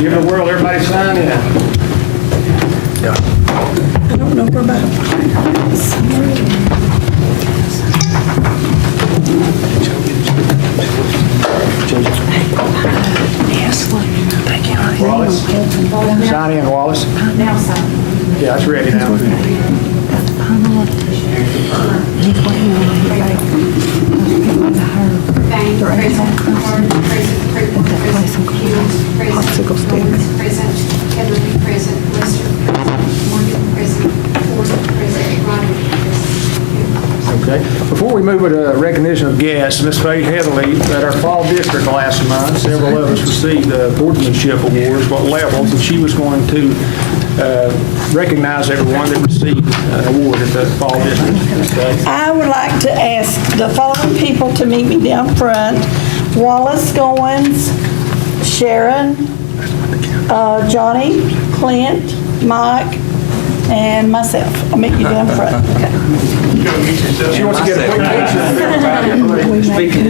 Give it a whirl, everybody sign in. I don't know where Wallace, sign in, Wallace. Now sign. Yeah, it's ready now. Bain, present. Horn, present. Creekmore, present. Hughes, present. Lawrence, present. Heatherly, present. Lester, present. Morgan, present. Ford, present. Roderick, present. Okay. Before we move to recognition of guests, Ms. Faith Heatherly, at our fall district last month, several of us received boardmanship awards, what levels, and she was going to recognize everyone that received an award at the fall district. Okay. I would like to ask the following people to meet me down front. Wallace Goins, Sharon, Johnny, Clint, Mike, and myself. I'll meet you down front. Okay. She wants to get a quick picture of everybody. Speaking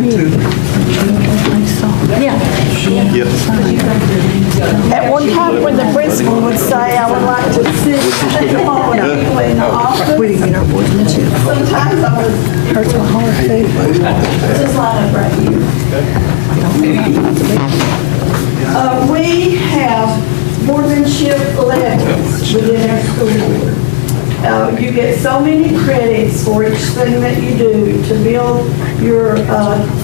At one time when the principal would say, I would like to sit on people in the office. We didn't get our boardmanship. Sometimes I would. Hurts my heart too. Just line up right here. We have boardmanship levels within our school board. You get so many credits for each thing that you do to build your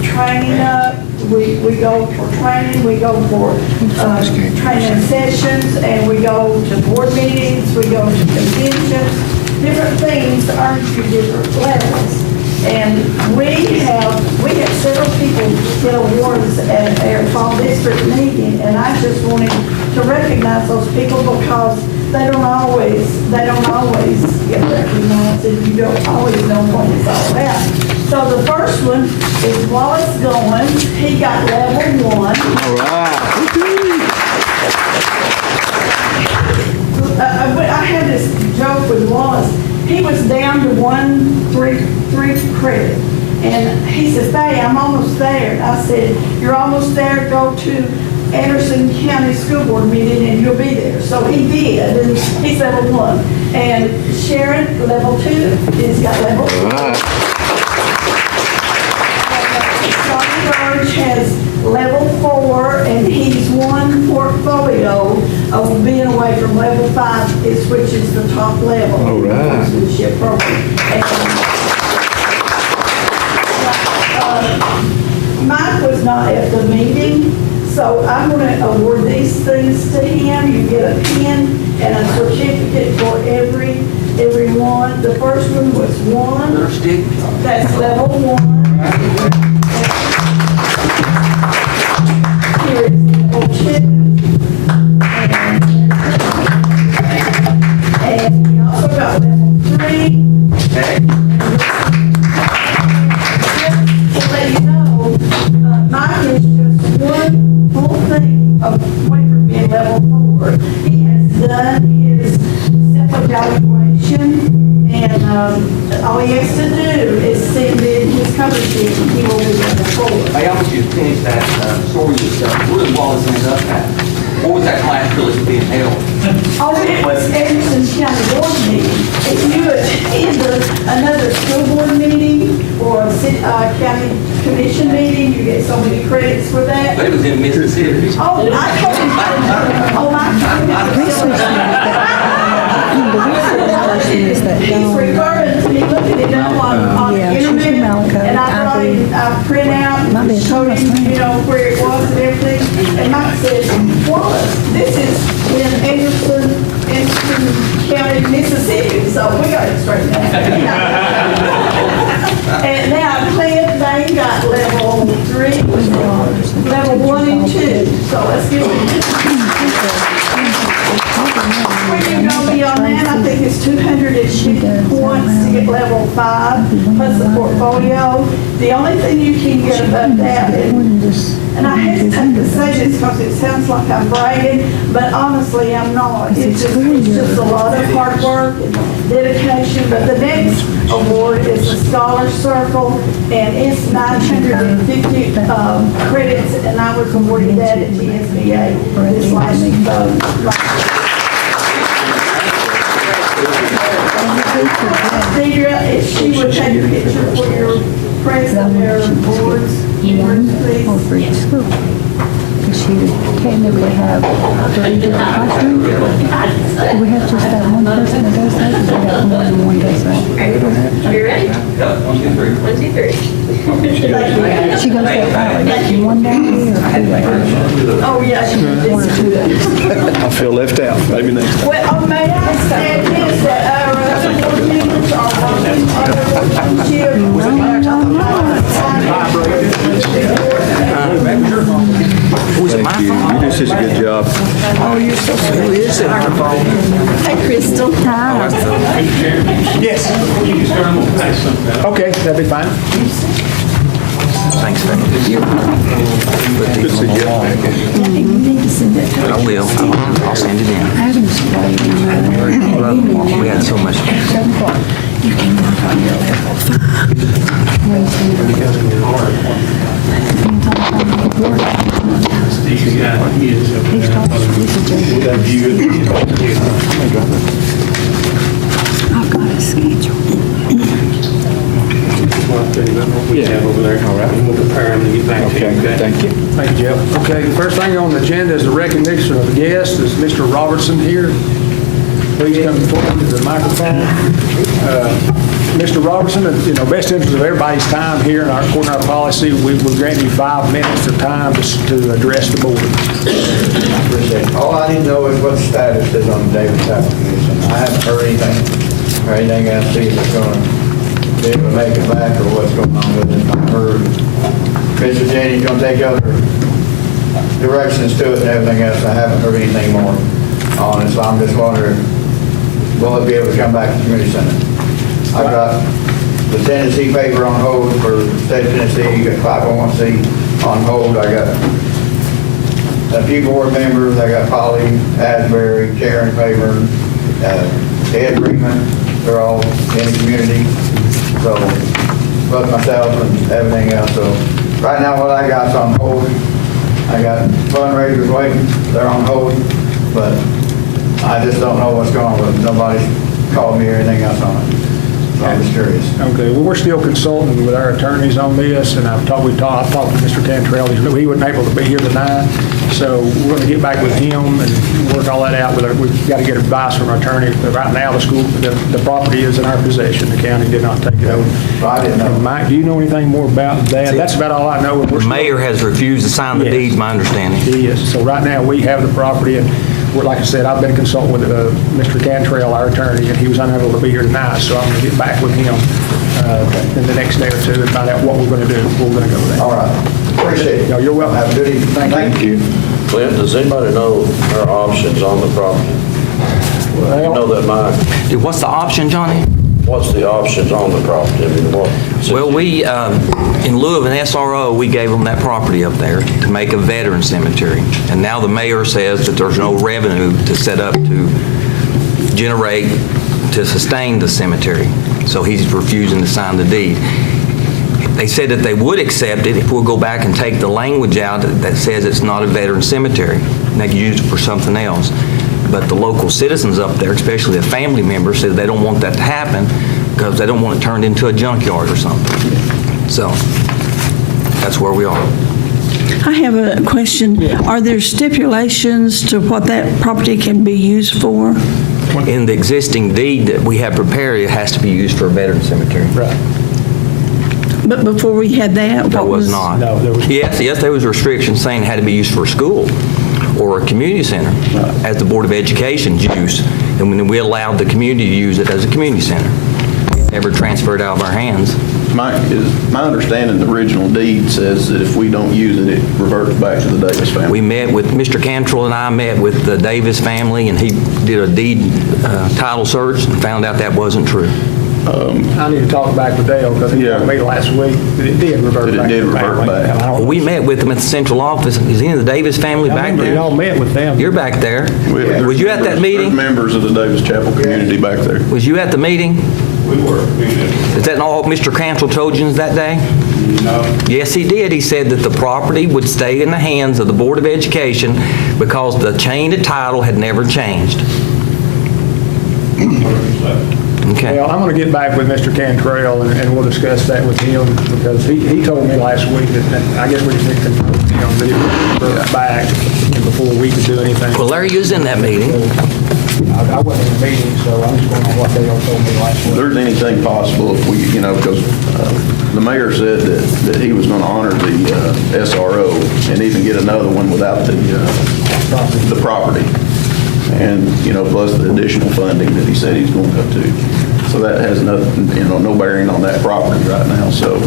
training up. We go for training, we go for training sessions, and we go to board meetings, we go to conventions, different things earn you different levels. And we have several people get awards at our fall district meeting, and I just wanted to recognize those people because they don't always get recognized, and you don't always know what it's all about. So the first one is Wallace Goins. He got level 1. All right. I had this joke with Wallace. He was down to three credit. And he says, "Hey, I'm almost there." I said, "You're almost there. Go to Anderson County School Board meeting and you'll be there." So he did, and he's level 1. And Sharon, level 2, he's got level 2. All right. George has level 4, and he's one portfolio of being away from level 5, which is the top level. All right. Of the sportsmanship program. And, Mike was not at the meeting, so I'm going to award these things to him. You get a pin and a certificate for every one. The first one was 1. That's level 1. Here is level 2. And he also got level 3. To let you know, Mike is just one whole thing away from being level 4. He has done his self-evaluation, and all he has to do is send in his cover sheet, and he will be level 4. Hey, I want you to finish that story yourself. Where did Wallace end up at? What was that class really being held? Oh, it was Anderson County Board meeting. If you attend another school board meeting or a county commission meeting, you get so many credits for that. But it was in Mississippi. Oh, I told him. Oh, he's referring to me looking it up on the internet, and I print out and showed him, where it was and everything. And Mike said, "Wallace, this is in Anderson County, Mississippi." So we got it straightened out. And now Clint, they got level 3, level 1 and 2. So let's give it. When you go beyond that, I think it's 250 points to get level 5, plus the portfolio. The only thing you can get above that is, and I hesitate to say this because it sounds like I'm bragging, but honestly, I'm not. It's just a lot of hard work and dedication, but the next award is the Scholar Circle, and it's 950 credits, and I was awarded that at TSBA this last Deidre, if she would take a picture for your present, your awards, please. For each school. Because she would technically have 3 different classrooms. Do we have just that one person that does that, or do we have more than one does that? You ready? Yeah, 1, 2, 3. 1, 2, 3. She goes that valley, one day or 2 days? Oh, yeah. she did. 1 or 2 days. I feel left out. Maybe next time. Well, may I say this, that our board members are working on their Thank you. You do such a good job. Hey, Crystal. Yes. Okay, that'd be fine. Thanks, Becky. Good to see you. I will. I'll send it in. Adam's played in We had so much. 7 o'clock. You can work on your level 5. He starts, this is I've got a schedule. Well, I'll tell you about what we have over there. All right. And we'll prepare them and get back to you. Okay, thank you. Thank you, Jeff. Okay, the first thing on the agenda is the recognition of the guest. Is Mr. Robertson here? Please come forward to the microphone. Mr. Robertson, in the best interest of everybody's time here, and according to our policy, we will grant you 5 minutes of time to address the board. Appreciate it. All I need to know is what the status is on the Davis application. I haven't heard anything, or anything else, see if it's gonna be able to make it back, or what's going on with it. I heard Mr. Jenny's gonna take other directions to it and everything else. I haven't heard anything more on it, so I'm just wondering, will it be able to come back to the community center? I got the Tennessee paper on hold for the state of Tennessee, got 501c on hold. I got a few board members, I got Polly Asbury, Karen Faber, Ed Freeman, they're all in the community, so, plus myself and everything else. So right now what I got's on hold. I got fundraisers waiting, they're on hold, but I just don't know what's going on with it. Nobody's called me or anything else on it. So I'm just curious. Okay, well, we're still consulting with our attorneys on this, and I've talked to Mr. Cantrell. He wasn't able to be here tonight, so we're going to get back with him and work all that out. We've got to get advice from our attorney. But right now, the property is in our possession. The county did not take it over. I didn't know. Mike, do you know anything more about that? That's about all I know. The mayor has refused to sign the Yes. deeds, my understanding. He is. So right now, we have the property, and like I said, I've been consulting with Mr. Cantrell, our attorney, and he was unable to be here tonight, so I'm going to get back with him in the next day or two and find out what we're going to do. We're going to go with that. All right. Appreciate it. No, you're welcome. Have a good evening. Thank you. Clint, does anybody know our options on the property? You know that, Mike? What's the option, Johnny? What's the options on the property? I mean, what? Well, we, in lieu of an SRO, we gave them that property up there to make a veteran cemetery. And now the mayor says that there's no revenue to set up to generate, to sustain the cemetery. So he's refusing to sign the deed. They said that they would accept it if we'll go back and take the language out that says it's not a veteran cemetery. And they could use it for something else. But the local citizens up there, especially the family members, said they don't want that to happen because they don't want it turned into a junkyard or something. So that's where we are. I have a question. Are there stipulations to what that property can be used for? In the existing deed that we have prepared, it has to be used for a veteran cemetery. Right. But before we had that, There what was not. No, there was- Yes, there was restrictions saying it had to be used for a school or a community center, as the Board of Education's use. And when we allowed the community to use it as a community center. It never transferred out of our hands. My understanding, the original deed says that if we don't use it, it reverts back to the Davis family. We met with, Mr. Cantrell and I met with the Davis family, and he did a deed title search and found out that wasn't true. I need to talk back with Dale, because he told me last week that it did revert That it back. did to the revert family. back. And I don't- Well, we met with them at the central office. Is any of the Davis family I back remember y'all there? met with them. You're back there. Was you at that There's meeting? members of the Davis Chapel community back there. Was you at the meeting? We were. Is that all Mr. Cancel told you that day? No. Yes, he did. He said that the property would stay in the hands of the Board of Education because the chain of title had never changed. Okay. Well, I'm going to get back with Mr. Cantrell, and we'll discuss that with him, because he told me last week that I guess we just need to confirm with him that it would revert back before we could do anything. Well, Larry, you was in that meeting. I wasn't in the meeting, so I'm just going on what they all told me last If week. there's anything possible, if we, because the mayor said that he was going to honor the SRO and even get another one without the property. And, plus the additional funding that he said he's going to do. So that has nothing, no bearing on that property right now. So,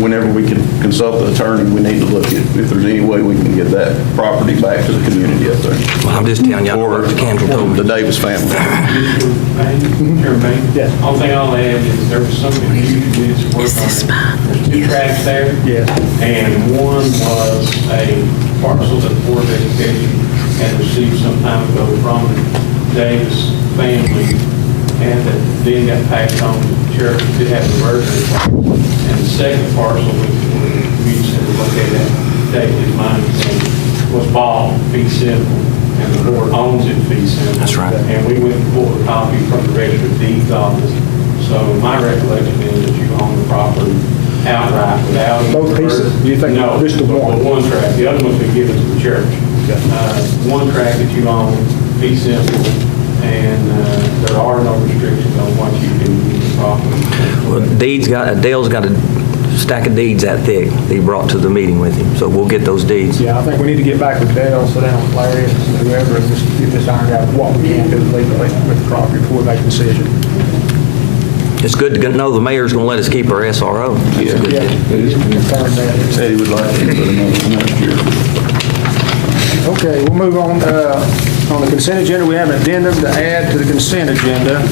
whenever we can consult the attorney, we need to look at if there's any way we can get that property back to the community up there. Well, I'm just telling you, I know Or what Mr. Cancel told the me. Davis family. Chairman Bain? Yes. Only thing I'll add is there was some confusion we need to work on. There's two tracks there. Yes. And one was a parcel that the Board of Education had received some time ago from the Davis family, and that then got passed on to the church to have the version. And the second parcel, which the community center located at Davis, my understanding, was bought fee simple, and the board owns it fee simple. That's right. And we went and pulled a copy from the Register of Deeds office. So my recollection is that you own the property outright without. Both pieces? Do you think No, just the one? One tract. The other one's been given to the church. One tract that you own, fee simple, and there are no restrictions on what you can do with the property. Well, Dale's got a stack of deeds that thick that he brought to the meeting with him, so we'll get those deeds. Yeah, I think we need to get back with Dale, sit down with Larry and whoever, and just get this ironed out, what we can do legally with the property before we make a decision. It's good to know the mayor's going to let us keep our SRO. Yeah. Confirm that. Said he would like to put another one next year. Okay, we'll move on. On the consent agenda, we have an addendum to add to the consent agenda.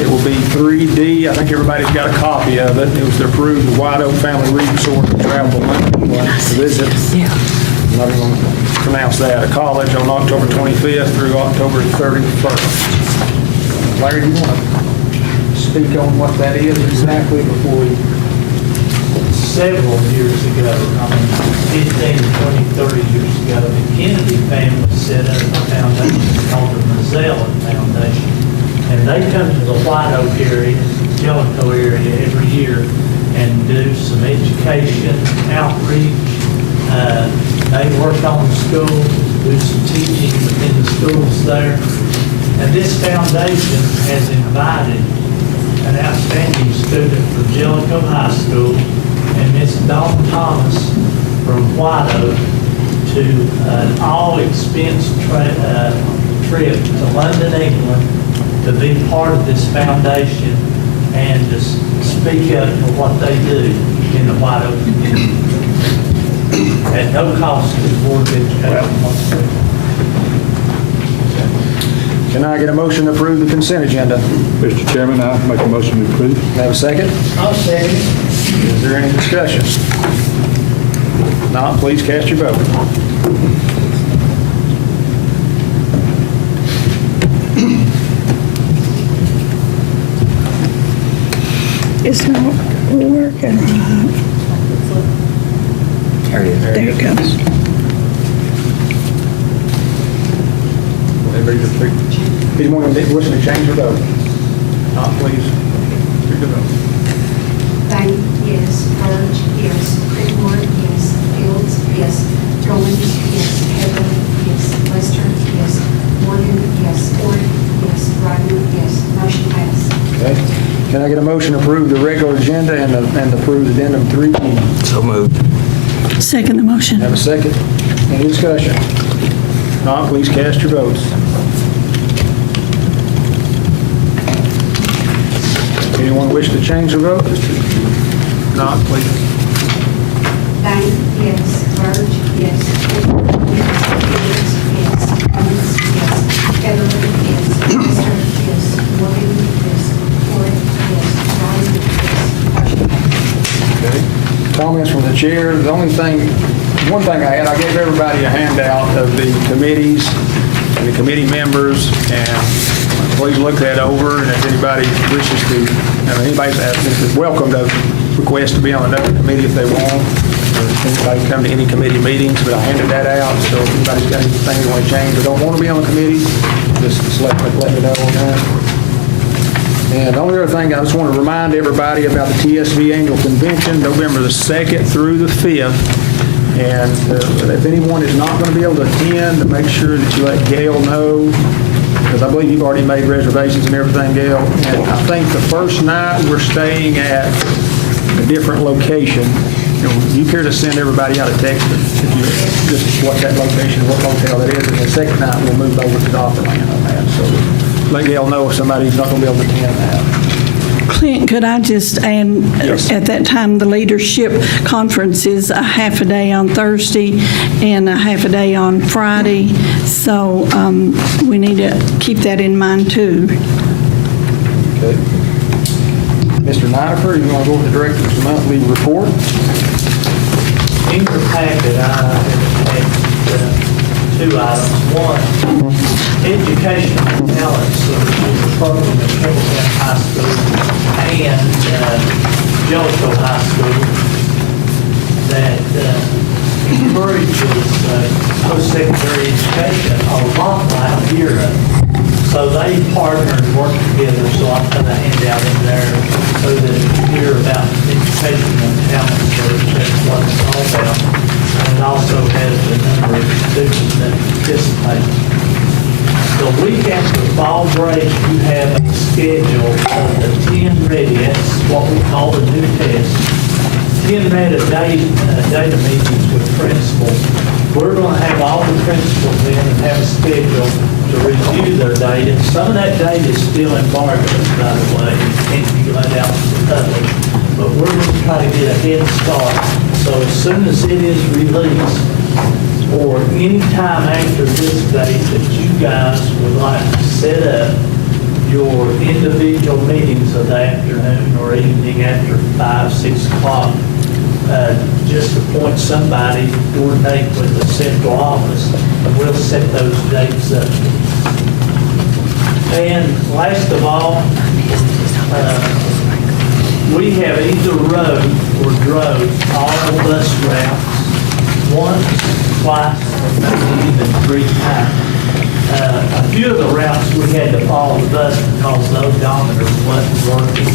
It will be 3D. I think everybody's got a copy of it. It was to approve the White Oak Family Resort to travel to visit. Yeah. I'm not even going to pronounce that. A college on October 25th through October 31st. Larry, do you want to speak on what that is exactly before we... Several years ago, 15, 20, 30 years ago, the Kennedy family set up a foundation called the Mazellan Foundation. And they come to the White Oak area, Jellicoe area every year and do some education, outreach. They work on the schools, do some teaching within the schools there. And this foundation has invited an outstanding student from Jellicoe High School and Miss Dawn Thomas from White Oak to an all-expense trip to London, England, to be part of this foundation and to speak up for what they do in the White Oak community. At no cost to the Board of Education whatsoever. Can I get a motion to approve the consent agenda? Mr. Chairman, I make a motion to approve. Have a second? I'll say it. Is there any discussion? If not, please cast your vote. It's not working right. There it is. There it goes. Anyone wishing to change their vote? Not, please. Do the vote. Bain, yes. Burge, yes. Creekmore, yes. Fields, yes. Goins, yes. Heatherly, yes. Lester, yes. Morgan, yes. Ford, yes. Rodney, yes. Motion passed. Okay. Can I get a motion to approve the regular agenda and approve addendum 3E? So moved. Second the motion. Have a second? Any discussion? If not, please cast your votes. Anyone wish to change their vote? If not, please. Bain, yes. Burge, yes. Creekmore, yes. Fields, yes. Goins, yes. Heatherly, from the chair. The only thing, one thing I gave everybody a handout of the committees and the committee members, and please look that over, and if anybody wishes to, anybody's welcome to request to be on another committee if they want, or if anybody come to any committee meetings, but I handed that out, so if anybody's got anything they want to change or don't want to be on the committee, just let me know on that. And the only other thing, I just want to remind everybody about the TSV Annual Convention, November the 2nd through the 5th. And if anyone is not going to be able to attend, to make sure that you let Gail know, because I believe you've already made reservations and everything, Gail. And I think the first night we're staying at a different location. You care to send everybody out a text if you just what that location, what motel that is, and the second night we'll move over to the Opryland on that. So let Gail know if somebody's not going to be able to attend that. Clint, could I just add, at that time, the leadership conference is a half a day on Thursday and a half a day on Friday, so we need to keep that in mind, too. Okay. Mr. Nifer, you want to go over the director's monthly report? In your packet, I have two items. One, education and talent solutions, a program at Campbelltown High School and Jellicoe High School that encourages post-secondary education a lot like HERA. So they partner and work together, so I'll put a handout in there so that you hear about education and talent solutions, that's what it's all about. And it also has the number of students that participate. The week after fall break, you have a schedule of the 10 ready, that's what we call the new test. 10 ready data meetings with principals. We're going to have all the principals in and have a schedule to review their data. Some of that data is still embargoed, by the way. It can't be let out to the public. But we're going to try to get a head start. So as soon as it is released, or any time after this date that you guys would like to set up your individual meetings of the afternoon or evening after 5, 6 o'clock, just appoint somebody to coordinate with the central office, and we'll set those dates up. And last of all, we have either road or drove all bus routes once, twice, or maybe even 3 times. A few of the routes we had to follow the bus because the odometer wasn't working.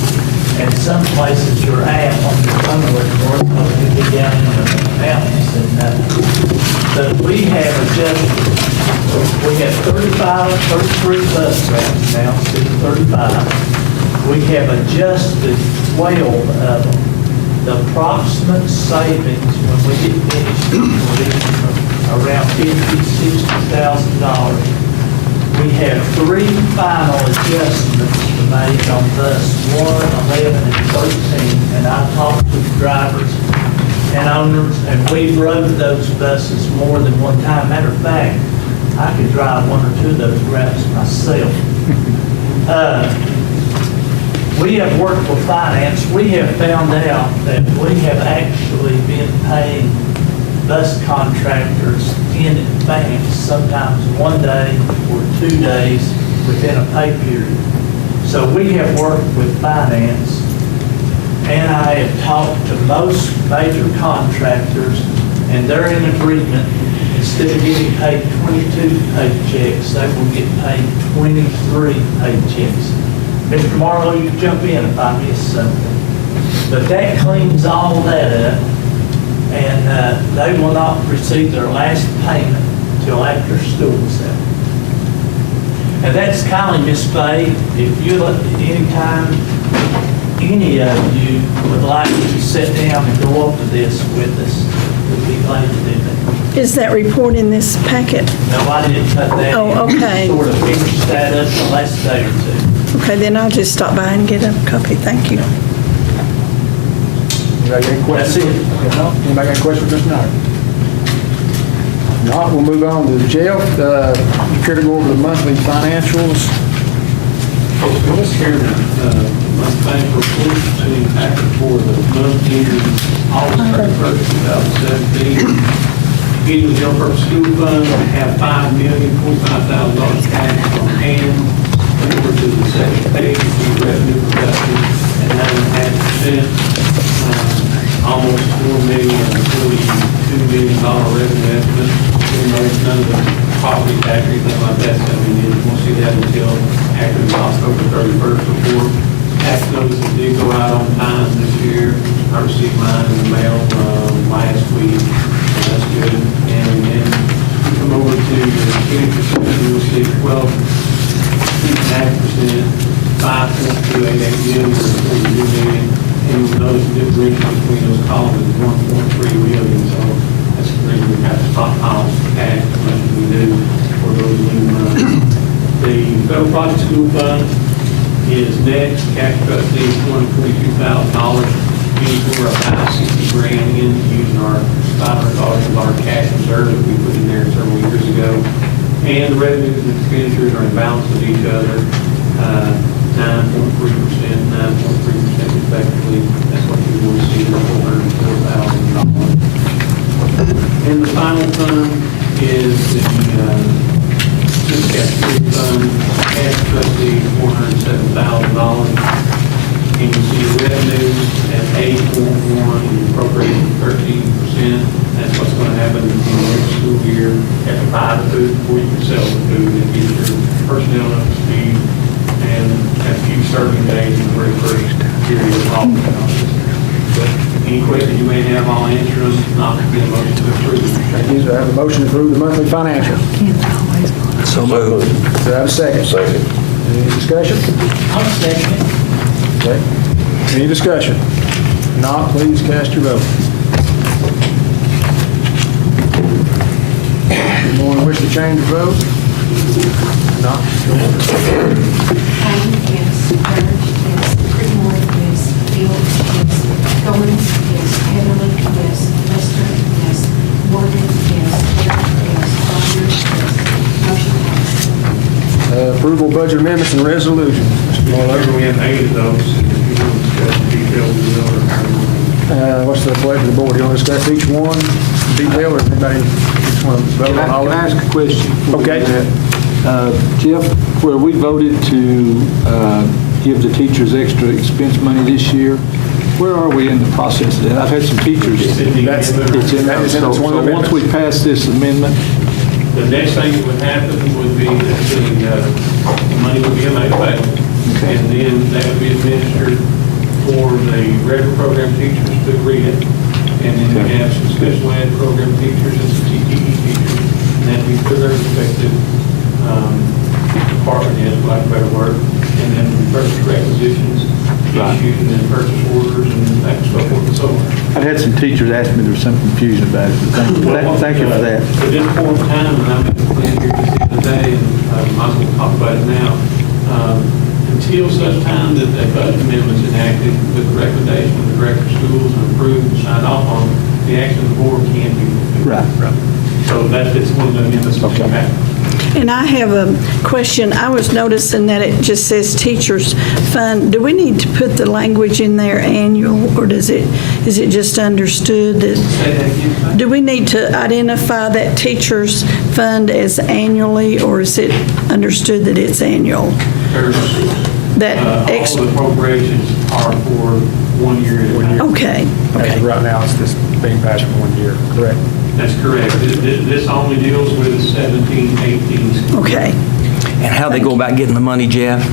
And some places your app on your phone wouldn't work because you'd be down in the mountains. But we have adjusted. We have 33 bus routes now, instead of 35. We have adjusted 12 of them. The approximate savings when we get finished will be around $50,000 to $60,000. We have 3 final adjustments to make on bus 1, 11, and 13, and I talked to the drivers and owners, and we've rode those buses more than one time. Matter of fact, I could drive 1 or 2 of those routes myself. We have worked with finance. We have found out that we have actually been paying bus contractors in advance, sometimes 1 day or 2 days within a pay period. So we have worked with finance, and I have talked to most major contractors, and they're in agreement. Instead of getting paid 22 paychecks, they will get paid 23 paychecks. Mr. Marlowe, you can jump in if I miss something. But that cleans all that up, and they will not receive their last payment until after school's out. And that's kindly Miss Fay. If you, anytime any of you would like to sit down and go over this with us, we'd be glad to do that. Is that report in this packet? No, I didn't cut that in. Oh, okay. Sort of finished that up the last day or 2. Okay, then I'll just stop by and get a copy. Thank you. Anybody got any questions? That's it. Anybody got any questions, Mr. Knight? If not, we'll move on to Jeff. You care to go over the monthly financials? Let's hear One thing for Fort City Packard for the month ending August 31st, 2017. Annual General Purpose School Fund, have $5,045,000 cash on hand. Over to the second page, the revenue production at 9.5%. Almost $4 million, $42 million revenue estimate. None of the property tax or anything like that, so we won't see that until after the October 31st report. Tax notices did go out on time this year. I received mine in the mail last week, so that's good. And then we come over to the 20%, you'll see 12.5%, 5.288 million, or 42 million. And you'll notice the differential between those columns is 1.3 million, so that's the reason we have to stockpile cash as much as we do for those new months. The Federal Project School Fund is next. Cash custody is $242,000. We're about 60 grand in using our $500 of our cash reserve that we put in there several years ago. And the revenues and expenditures are in balance with each other, 9.3%, 9.3% respectively. That's what you will see, the $404,000. And the final fund is the cash fund, cash custody, $407,000. And you see revenues at 8.1, appropriated 13%. That's what's going to happen in the next school year. You have to buy the food before you can sell the food and get your personnel up to speed and have a few serving days in the very first period of office. Any questions you may have, I'll answer them. If not, get a motion to approve. Thank you. Do I have a motion to approve the monthly financial? So moved. Do I have a second? Second. Any discussion? I'm second. Okay. Any discussion? If not, please cast your vote. Anyone wish to change your vote? Not? Tony, yes. Burge, yes. Creedmoor, yes. Fields, yes. Goins, yes. Heatherly, yes. Lester, yes. Morgan, yes. Clark, yes. Rogers, yes. Motion passed. Approval of budget amendments and resolutions. Mr. Morlow. We have 8 of those. If you want to discuss the details, we will, or however you want. What's the pleasure of the board? Do you want to discuss each one in detail, or anybody just want to vote on all of them? Can I ask a question? before we Okay. do that? Jeff, where we voted to give the teachers extra expense money this year, where are we in the process of that? I've had some teachers. It's in That is in there. its So one of the once we pass this amendment, The next thing that would happen would be that the money would be made available. And then that would be administered for the regular program teachers to read it. And then we have some special ed program teachers and some TTE teachers. And that would be for their respective department heads, for lack of a better word. And then we purchase requisitions, issued, and then purchase orders and that so forth and so on. I've had some teachers ask me there was some confusion about it. Thank you for that. At this point in time, and I'm here just the other day, and I might as well talk about it now, until such time that the budget amendment's enacted with the recommendation of the director of schools and approved and signed off on, the action of the board can't be fulfilled. Right. So it's one of the amendments that can happen. And I have a question. I was noticing that it just says teachers fund. Do we need to put the language in there annual, or is it just understood that? Say that again. Do we need to identify that teachers fund as annually, or is it understood that it's annual? That All extra, the appropriations are for 1 year at a time. okay. As of right now, it's just being passed for 1 year, correct? That's correct. This only deals with 17, 18 schools. Okay. And how they go about getting the money, Jeff?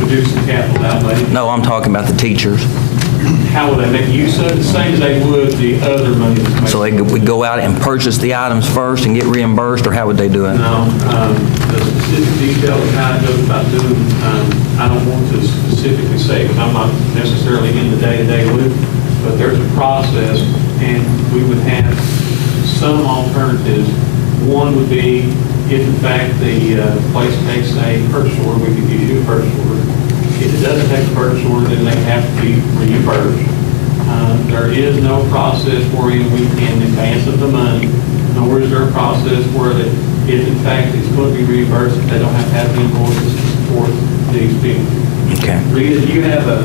Reducing capital outlay. No, I'm talking about the teachers. How would they make use of it? The same as they would the other money that's made. So they would go out and purchase the items first and get reimbursed, or how would they do it? No, the specific details of how it goes about doing, I don't want to specifically say, because I'm not necessarily in the day-to-day with it, but there's a process, and we would have some alternatives. One would be, if in fact the place takes a purchase order, we could issue a purchase order. If it doesn't take a purchase order, then they have to be reimbursed. There is no process wherein we can advance them the money, nor is there a process where that if in fact it's going to be reimbursed, they don't have to have the invoices to support the expenditure. Okay. Rita, do you have a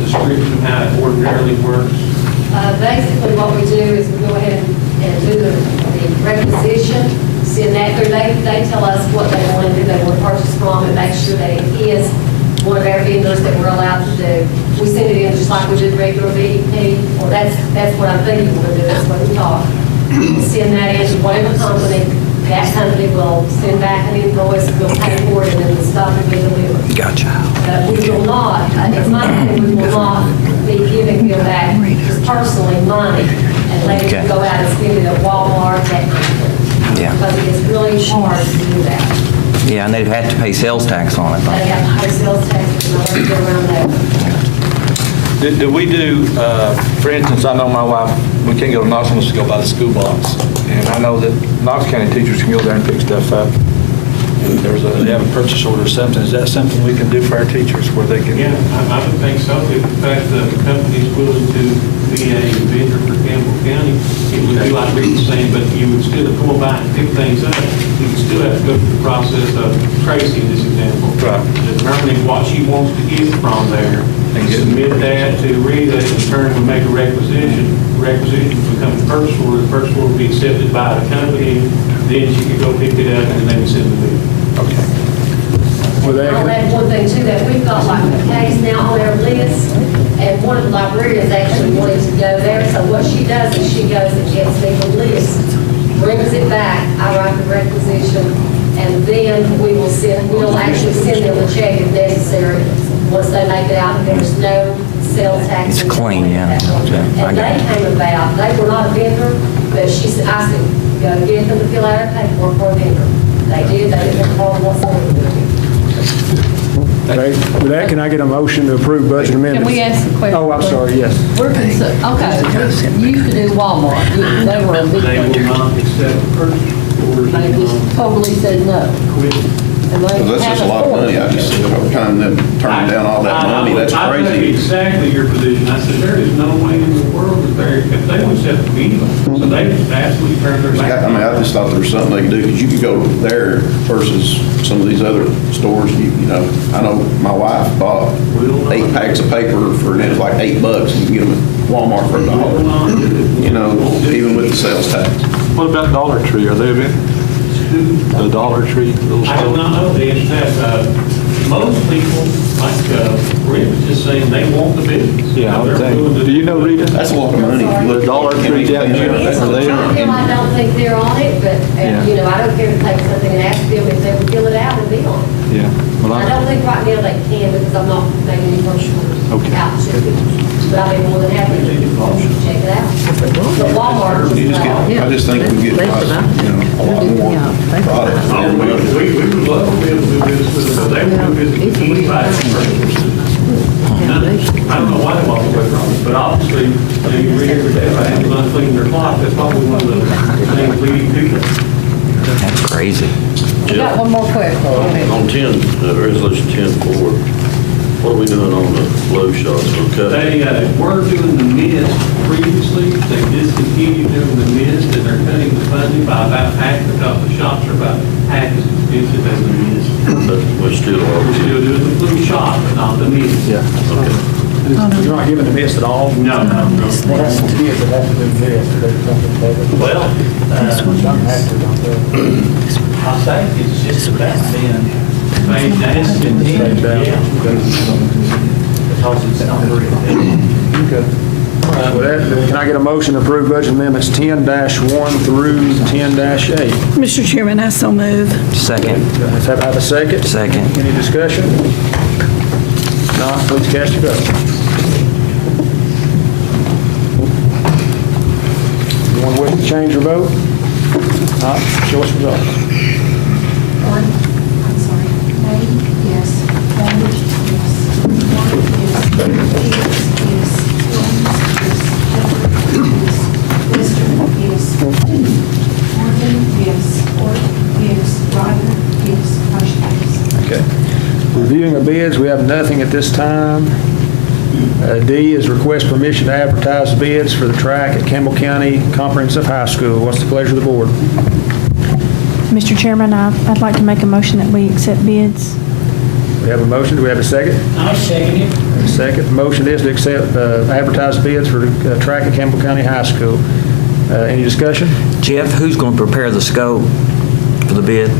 description of how it ordinarily works? Basically, what we do is we go ahead and do the requisition, send that through. They tell us what they want to do, they want to purchase from, and make sure that it is one of our vendors that we're allowed to do. We send it in just like we do regular BDP, or that's what I'm thinking we're going to do, that's what we thought. Send that in to whatever company, that company will send back an invoice, we'll pay for it, and then the stuff will be delivered. Gotcha. We will not, it's my opinion, we will not be giving them back just personally money and letting them go out and spend it at Walmart, that kind of thing. Yeah. Because it's really hard to do that. Yeah, and they'd have to pay sales tax on it. They have to pay sales tax and all that around that. Do we do, for instance, I know my wife, we can't go to Knox unless we go by the school box. And I know that Knox County teachers can go there and pick stuff up. And they have a purchase order or something. Is that something we can do for our teachers where they can? Yeah, I would think so. If in fact the company's willing to be a vendor for Campbell County, it would be like Rita's saying, but you would still go back and pick things up. You would still have to go through the process of Tracy, in this example. Right. Determining what she wants to get from there. And submit that to Rita, in turn would make a requisition. Requisition becomes a purchase order. The purchase order will be accepted by the company. Then she could go pick it up and they would send the bill. Okay. Well, I'll add one thing too, that we've got like a case now on our list, and one of the librarians actually wanted to go there, so what she does is she goes and gets me the list, brings it back, I write the requisition, and then we'll actually send them the check if necessary. Once they make it out, there's no sales tax. It's clean, yeah. And they came about, they were not a vendor, but she said, I said, go get them to fill out our paperwork for a vendor. They did, they didn't have a problem whatsoever. Okay, with that, can I get a motion to approve budget amendments? Can we ask a question? Oh, I'm sorry, yes. We're concerned, okay, you used to do Walmart, they were a big They will not accept purchase orders. They just totally said no. And they Because that's just a lot of money. I just, kind of them turning down all that money, that's I know crazy. exactly your position. I said, there is no way in the world that if they would accept the meeting, so they just absolutely turned their back. I mean, I just thought there was something they could do, because you could go there versus some of these other stores, you know, I know my wife bought 8 packs of paper for, and it was like $8, and you can get them at Walmart for $1. You know, even with the sales tax. What about Dollar Tree? Are they a vendor? The Dollar Tree little I do store? not know the answer to that. Most people, like Rick was just saying, they want the business. Yeah, I would think. Do you know, Rita? That's a lot of money. If you look The Dollar at Tree down here, are they? I don't think they're on it, but, Yeah. you know, I don't care to take something and ask them if they would fill it out and be on it. Yeah. Well, I don't think right now they can because I'm not making any motion Okay. out to it. But I'd be more than happy to check it out. But Walmart is You just get, I just think we get, you know, a lot more product. We would love to be able to do business with them, but they would do business with anybody. I don't know why they walk away from it, but obviously, you know, you read every day about Amazon cleaning their clock, that's probably one of the things leading to that. That's crazy. We got one more question. On 10, resolution 10-4, what are we doing on the blow shots? Okay. They were doing the mist previously, they discontinued doing the mist, and they're cutting the funding by about half because the shots are about half as expensive as the mist. But we still We're are. still doing the flu shot, but not the mist. Yeah. Okay. You're not giving the miss at all? No, no, no. What happens to kids that have to do this? Do they do something better? Well, Something has to, don't they? I think it's just about being made that Straight down. yeah. because it's not very efficient. Okay. With that, can I get a motion to approve budget amendments 10-1 through 10-8? Mr. Chairman, I so move. Second. Let's have a second. Second. Any discussion? If not, please cast your vote. Anyone wish to change your vote? Not, show us results. I'm sorry. May, yes. David, yes. Mark, yes. Felix, yes. Williams, yes. Edward, yes. Lester, yes. Morgan, yes. Ford, yes. Ryder, yes. Motion carries. Okay. Reviewing of bids, we have nothing at this time. D is request permission to advertise bids for the track at Campbell County Comprehensive High School. What's the pleasure of the board? Mr. Chairman, I'd like to make a motion that we accept bids. We have a motion. Do we have a second? I'll second it. A second. The motion is to accept advertised bids for the track at Campbell County High School. Any discussion? Jeff, who's going to prepare the scope for the bid?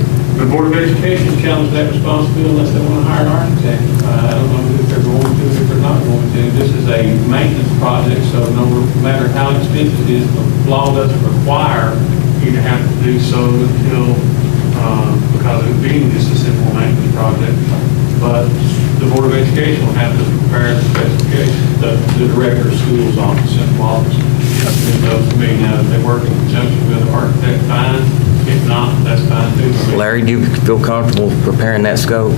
The Board of Education challenged that responsibility unless they want to hire an architect. I don't know if they're going to, if they're not going to. This is a maintenance project, so no matter how expensive it is, the law doesn't require you to have to do so until, because of it being just a simple maintenance project. But the Board of Education will have to prepare the specifications, the director of schools office, central office. And those to me now, if they work in conjunction with an architect, fine. If not, that's fine too. Larry, do you feel comfortable preparing that scope?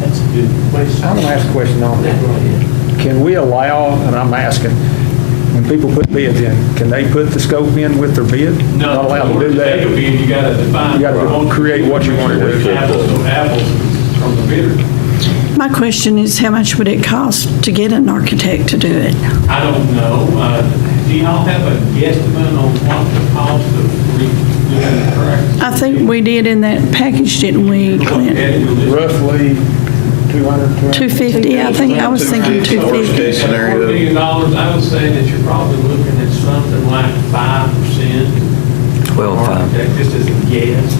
That's a good question. I'm going to ask a question on that. Can we allow, and I'm asking, when people put bids in, can they put the scope in with their bid? No, Not allowed to do Take a that? bid, you gotta define. You got to create what you want to do. Apples from the bidder. My question is, how much would it cost to get an architect to do it? I don't know. Do y'all have a guesstimate on what the cost of redoing the track? I think we did in that package, didn't we, Clint? Roughly 200, 250, I think, I was thinking Worst 250. case scenario. $4 million, I would say that you're probably looking at something like 5%. 12.5. Architect, just as a guess.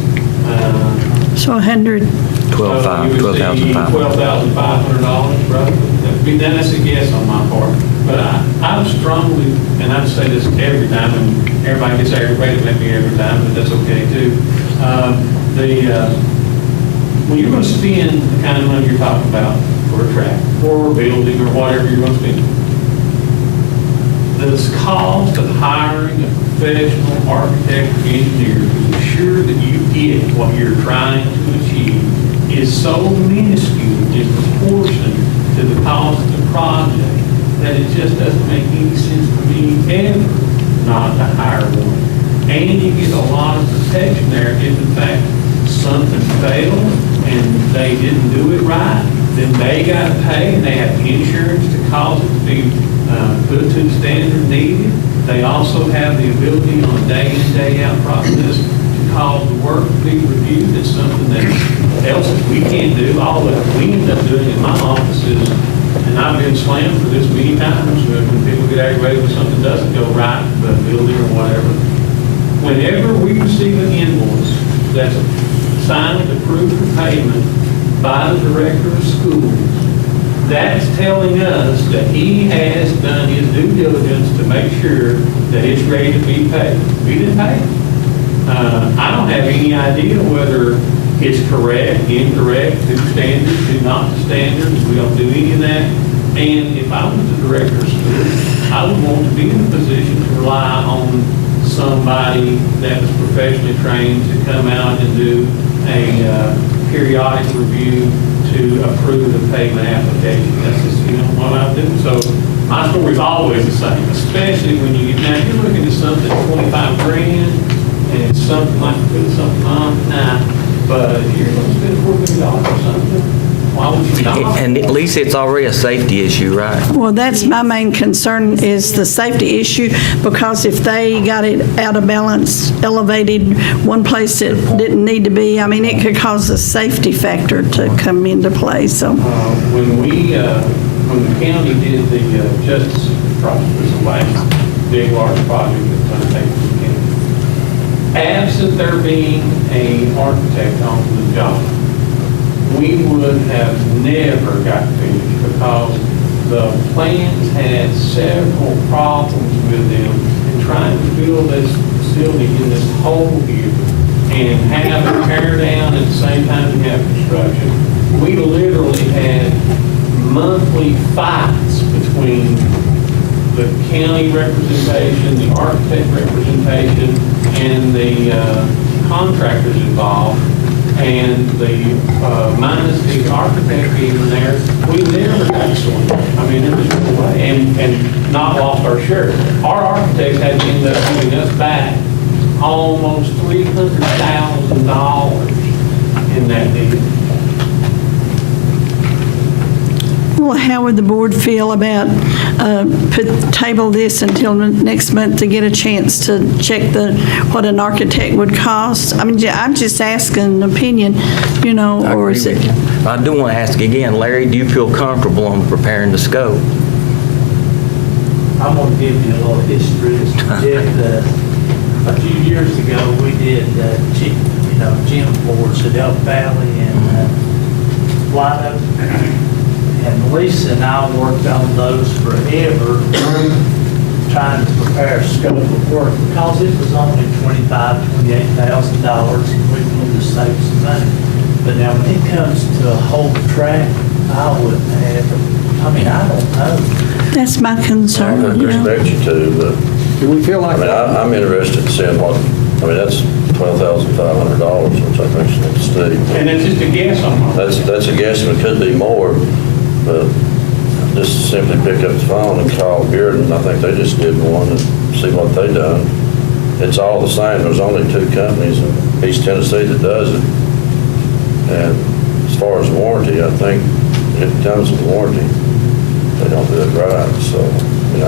So 100, $12,500. $12,500, roughly. That's a guess on my part. But I would strongly, and I'd say this every time, and everybody gets aggravated at me every time, but that's okay too. When you're going to spend the kind of money you're talking about for a track, or a building, or whatever you're going to spend, the cost of hiring a professional architect or engineer to ensure that you get what you're trying to achieve is so minuscule in proportion to the cost of the project that it just doesn't make any sense to me ever not to hire one. And you get a lot of protection there if in fact something failed and they didn't do it right, then they got to pay and they have insurance to cause it to be put to the standard needed. They also have the ability on a day-in, day-out process to cause the work to be reviewed. It's something that else we can't do. All that we end up doing in my office is, and I've been slammed for this many times, when people get aggravated when something doesn't go right, the building or whatever. Whenever we receive an invoice that's signed to proof of payment by the director of schools, that's telling us that he has done his due diligence to make sure that it's ready to be paid. We didn't pay it. I don't have any idea whether it's correct, incorrect, to standards, to not to standards. We don't do any of that. And if I was the director of school, I would want to be in a position to rely on somebody that was professionally trained to come out and do a periodic review to approve the payment application. That's just, what I do. So my story's always the same, especially when you get, now if you're looking at something at 25 grand and it's something like put something on, but if you're going to spend $4 million or something, why would you not? And at least it's already a safety issue, right? well, that's my main concern is the safety issue, because if they got it out of balance, elevated one place it didn't need to be, I mean, it could cause a safety factor to come into play, so. When the county did the Justice project, was the last big, large project that's going to take the county. Absent there being an architect on the job, we would have never got finished because the plans had several problems with them in trying to build this facility in this hole here and have it tear down at the same time we have construction. We literally had monthly fights between the county representation, the architect representation, and the contractors involved. And minus the architect being there, we never got sorted. I mean, there was no way, and not lost our shirt. Our architects had to end up giving us back almost $300,000 in that deal. Well, how would the board feel about table this until next month to get a chance to check what an architect would cost? I mean, I'm just asking an opinion, or is it? I do want to ask again, Larry, do you feel comfortable on preparing the scope? I'm going to give you a little history. Jeff, a few years ago, we did, gym boards at Elk Valley and Lido. And Lisa and I worked on those forever, trying to prepare a scope of work, because it was only $28,000, and we wanted to save some money. But now, when it comes to a whole track, I wouldn't have, I don't know. That's my concern. I respect you too, but Do we feel like? I'm interested in seeing that's $12,500, which I mentioned to Steve. And it's just a guess on That's a guess, and it could be more, but just simply pick up the phone and call Bearden. I think they just did one and see what they done. It's all the same. There's only 2 companies in East Tennessee that does it. And as far as warranty, I think it comes with warranty. They don't do it right, so I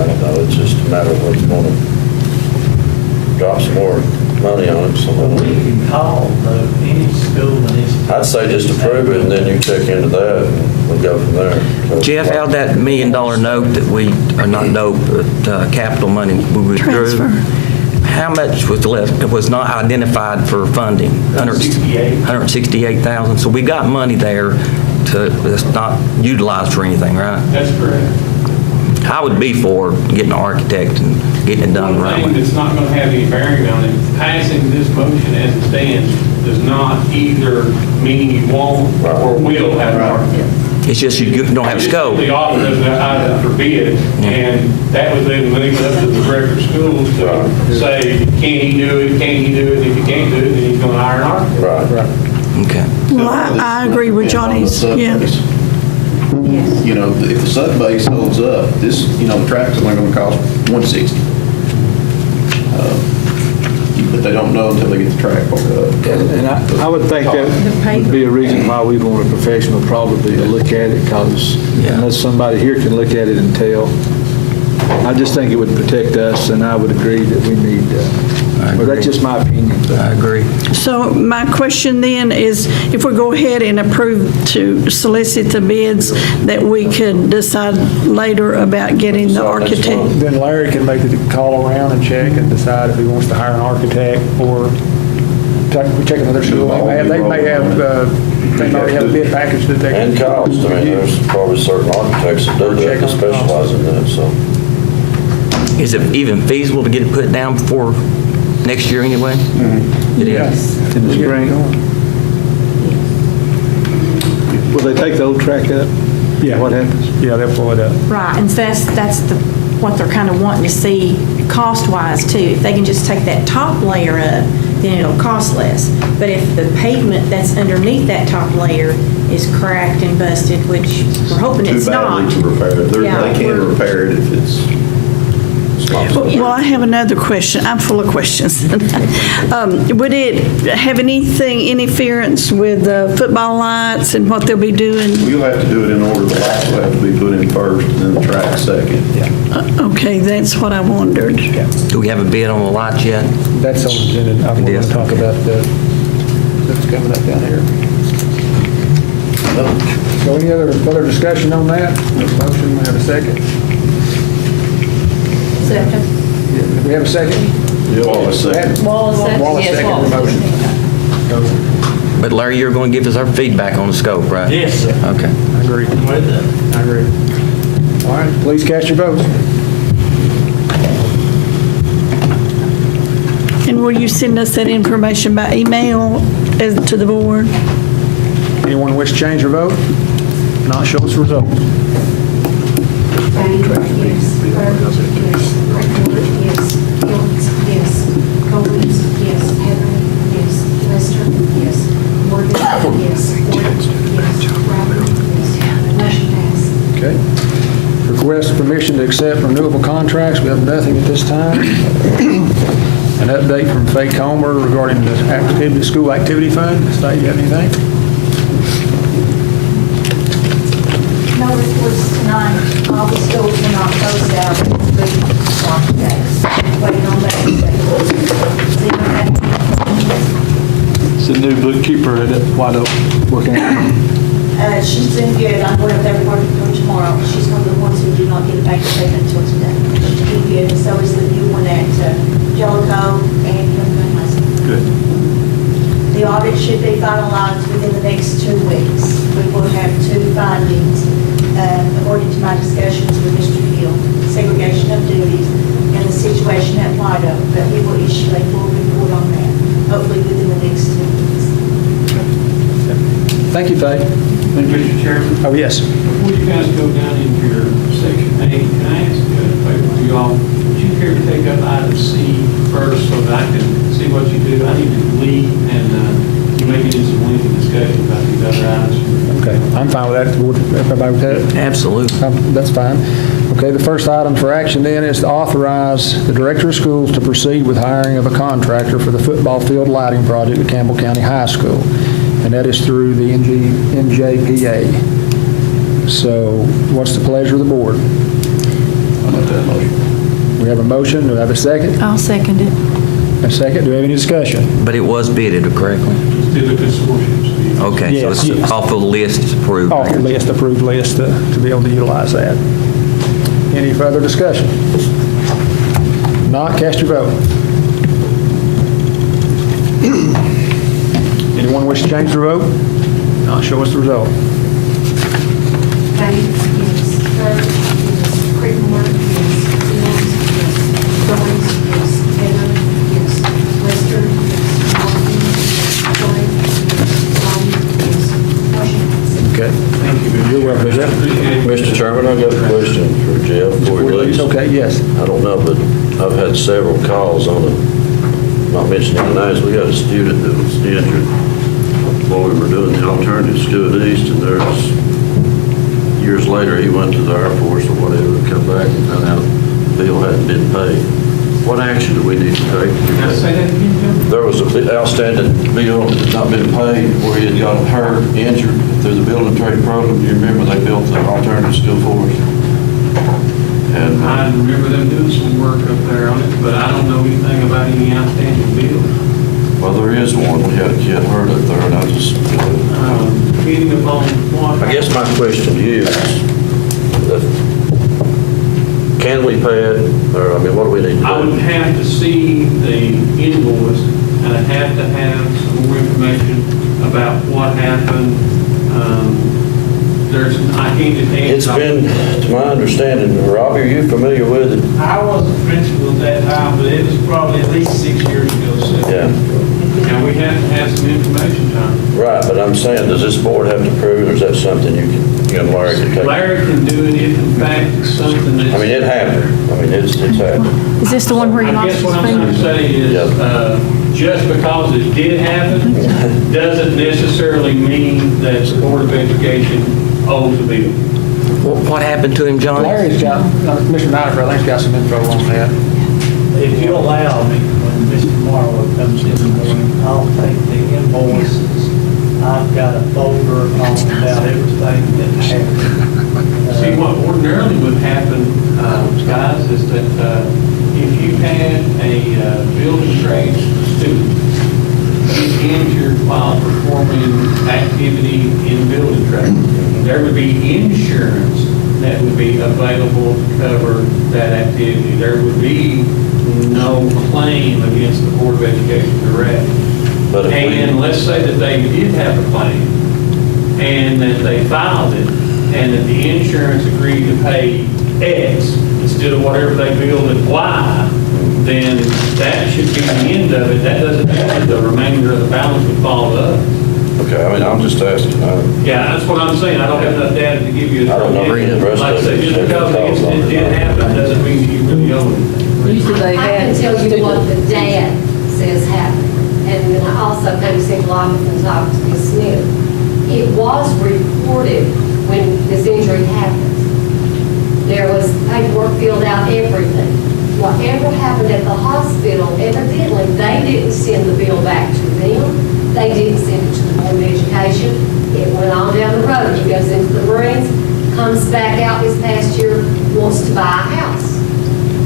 don't know. It's just a matter of what's going to drop some more money on it. We can call any school in this. I'd say just approve it, and then you check into that, and we'll go from there. Jeff, out of that $1 million note that capital money we withdrew, Transfer. how much was left? It was not identified for funding. 168,000. So we got money there that's not utilized for anything, right? That's correct. I would be for getting an architect and getting it done One right. thing that's not going to have any bearing on it, passing this motion as it stands does not either mean you won't or will have an architect. It's just you don't have scope. The author does that item for bid, and that would then leave it up to the director of schools to say, can he do it, can he do it? If he can't do it, then he's going to hire an architect. Right. Okay. Well, I agree with Johnny's, yeah. If the sub base holds up, the track's only going to cost $160. But they don't know until they get the track hooked up. And I would think that would be a reason why we want a professional probably to look at it, because unless somebody here can look at it and tell, I just think it would protect us, and I would agree that we need, but that's just my opinion. I agree. So my question then is, if we go ahead and approve to solicit the bids, that we could decide later about getting the architect? Then Larry can make the call around and check and decide if he wants to hire an architect or check another school. They may have, they already have a bid package that they can. And cost. There's probably certain architects that do that, that specialize in that, so. Is it even feasible to get it put down before next year anyway? Mm-hmm. It is. In the spring. Will they take the old track up? Yeah. What happens? Yeah, they'll pull it up. Right, and that's what they're kind of wanting to see cost-wise too. If they can just take that top layer up, then it'll cost less. But if the pavement that's underneath that top layer is cracked and busted, which we're hoping it's not. Too badly to repair it. Yeah, They can repair it if it's. Well, I have another question. I'm full of questions. Would it have anything, interference with football lights and what they'll be doing? You'll have to do it in order. The lights will have to be put in first and then the track second. Okay, that's what I wondered. Do we have a bid on the lights yet? That's on the agenda. I'm going to talk about that's coming up down here. So any other discussion on that? Motion, we have a second. Second. We have a second? Wallace second. Wallace second. Wallace Yes, second the Wallace. motion. But Larry, you're going to give us our feedback on the scope, right? Yes, sir. Okay. I agree. With that. I agree. All right, please cast your votes. And will you send us that information by email to the board? Anyone wish to change their vote? Not, show us the results. Bain, yes. Burke, yes. Brightmore, yes. Fields, yes. Goins, yes. Heatherly, yes. Lester, yes. Morgan, yes. Ford, yes. Robert, yes. Motion passed. Okay. Request permission to accept renewable contracts. We have nothing at this time. An update from Faye Comer regarding the school activity fund. State, you have anything? No, no reports tonight. All the schools are not closed out. It's been long days. Waiting on that. See what happens. It's a new bookkeeper at White Oak working. She's been good. I'm going up there working for her tomorrow. She's one of the ones who did not get a bank statement until today. She's been good. So is the new one at Jellicoe and Youngman High School. Good. The audit should be finalized within the next 2 weeks. We will have 2 findings, according to my discussions with Mr. Hill, segregation of duties and the situation at White Oak, but he will issue a full report on that, hopefully within the next 2 weeks. Thank you, Faye. Mr. Chairman, Oh, yes. before you guys go down into your section 8, can I ask a favor of you all? Would you care to take up item C first so that I can see what you do? I need to leave and you may get into some lengthy discussion about these other items. Okay, I'm fine with that. Board, everybody okay? Absolutely. That's fine. Okay, the first item for action then is to authorize the Director of Schools to proceed with hiring of a contractor for the football field lighting project at Campbell County High School, and that is through the NJPA. So what's the pleasure of the board? I'll make that motion. We have a motion. Do we have a second? I'll second it. A second. Do we have any discussion? But it was bidded correctly. Let's do the consortium. Okay, so Yes, it's yes. off the list, it's approved. Off the list, approved list to be able to utilize that. Any further discussion? Not, cast your vote. Anyone wish to change their vote? Not, show us the result. Bates, yes. Bird, yes. Creekmore, yes. Fields, yes. Goins, yes. Taylor, yes. Lester, yes. Martin, yes. Joy, yes. Long, yes. Washington. Okay. Thank you, Mr. You're welcome, Jeff. Mr. Chairman, I've got a question for Jeff before he leaves. Okay, yes. I don't know, but I've had several calls on it, not mentioning the names. We had a student that was injured while we were doing the alternative school east, and there's, years later, he went to the Air Force or whatever, and come back and found out the bill hadn't been paid. What action do we need to take? Can I say that again, Jim? There was a big outstanding bill that had not been paid where he had got hurt, injured through the building trade program. Do you remember they built the alternative school for us? And I remember them doing some work up there on it, but I don't know anything about any outstanding bills. well, there is one. We had a kid hurt up there, and I just, Hitting upon what? I guess my question to you is, can we pay it, or, I mean, what do we need to do? I would have to see the invoice, and I'd have to have some more information about what happened. I can't just It's answer. been, to my understanding, Robbie, are you familiar with it? I wasn't principal at that time, but it was probably at least 6 years ago, so. Yeah, And we have to have some information, John. right, but I'm saying, does this board have to prove it, or is that something you and Larry can take? Larry can do it if in fact it's something that's. I mean, it happened. I mean, it's happened. Is this the one where he I lost guess his what I'm trying to finger? say is, just because it did happen, doesn't necessarily mean that the Board of Education owes the bill. What happened to him, John? Larry's got, Mr. Nifer, I think's got some info on that. If you allow me, when Mr. Marlowe comes in the room, I'll take the invoices. I've got a folder on about everything that happened. See, what ordinarily would happen, guys, is that if you had a building trades student get injured while performing activity in building trade, there would be insurance that would be available to cover that activity. There would be no claim against the Board of Education direct. But if we- And let's say that they did have a claim and that they filed it and that the insurance agreed to pay X instead of whatever they billed at Y, then that should be the end of it. That doesn't mean that the remainder of the balance would fall to us. Okay, I mean, I'm just asking. Yeah, that's what I'm saying. I don't have enough data to give you. I don't know reading the rest Like I of say, it. just because the incident did happen doesn't mean that you really owe it. Usually they I can tell you what the dad says happened. And then I also came to Central Office and talked to Ms. Smith. It was reported when this injury happened. There was paperwork filled out, everything. Whatever happened at the hospital, evidently, they didn't send the bill back to them. They didn't send it to the Board of Education. It went on down the road. It goes into the Marines, comes back out this past year, wants to buy a house.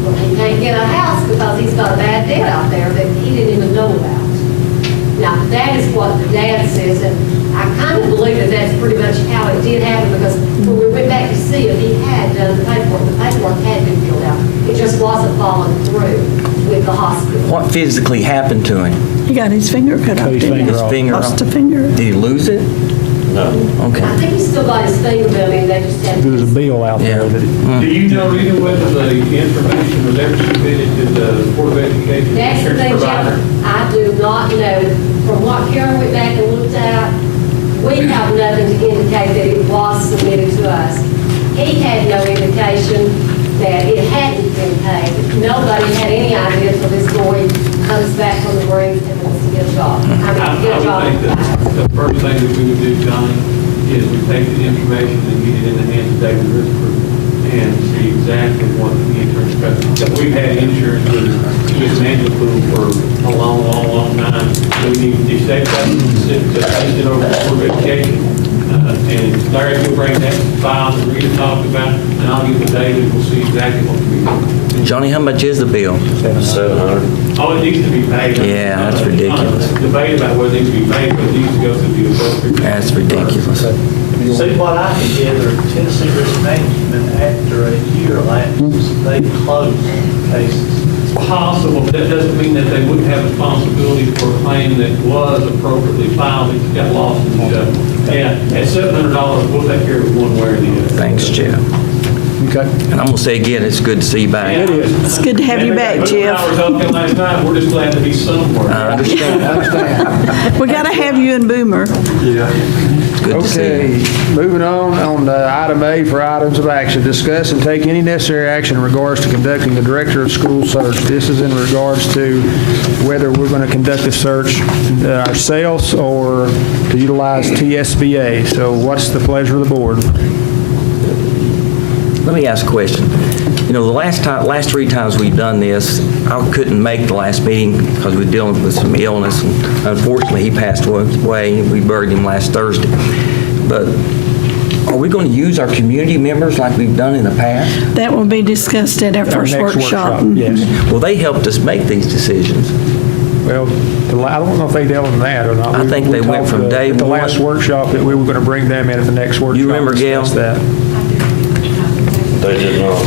Well, he can't get a house because he's got a bad debt out there that he didn't even know about. Now, that is what the dad says, and I kind of believe that that's pretty much how it did happen, because when we went back to see if he had done the paperwork had been filled out. It just wasn't following through with the hospital. What physically happened to him? He got his finger cut off, didn't he? His finger Lost a off. finger. Did he lose it? No. I Okay. think he's still got his finger, but I mean, they just had. There's a bill out there Yeah. that Do you know either whether the information was ever submitted to the Board of Education That's the insurance thing, provider? Jeff, I do not know. From what Karen went back and looked at, we have nothing to indicate that it was submitted to us. He had no indication that it hadn't been paid. Nobody had any idea until this boy comes back from the Marines and wants to get a job. I mean, I get a job. would think that the first thing that we would do, Johnny, is we take the information and get it in the hands of David Risper and see exactly what the insurance company, we've had insurance with Angela Pool for a long, long, long time. We need to state that, to place it over the Board of Education. And Larry will bring that file that Rita talked about, and I'll give it to David, we'll see exactly what we do. Johnny, how much is the bill? 700. Oh, it needs to be paid. Yeah, that's ridiculous. Debate about whether it needs to be paid, but it needs to go through the appropriate. That's ridiculous. See, what I can gather, Tennessee Risk Management, after a year lapses, they close cases. Possible, but that doesn't mean that they wouldn't have responsibility for a claim that was appropriately filed, that got lost in the shuffle. Yeah, at $700, we'll take care of it one way or the other. Thanks, Jeff. Okay. And I'm going to say again, it's good to see you back. It is. It's good to have you back, Jeff. We were Jeff. talking last night, we're just glad to be somewhere. I understand. We got to have you and Boomer. It's good to see you. Okay, moving on to item A for items of action. Discuss and take any necessary action in regards to conducting the Director of School search. This is in regards to whether we're going to conduct a search ourselves or to utilize TSBA. So what's the pleasure of the board? Let me ask a question. You know, the last 3 times we've done this, I couldn't make the last meeting because we were dealing with some illness, and unfortunately, he passed away. We buried him last Thursday. But are we going to use our community members like we've done in the past? That will be discussed at our first next workshop. Yes. Well, they helped us make these decisions. Well, I don't know if they dealt in that or not. I think they went talked from day at the one. last workshop that we were going to bring them in at the next workshop. You remember, and Gail? discuss that. They did not.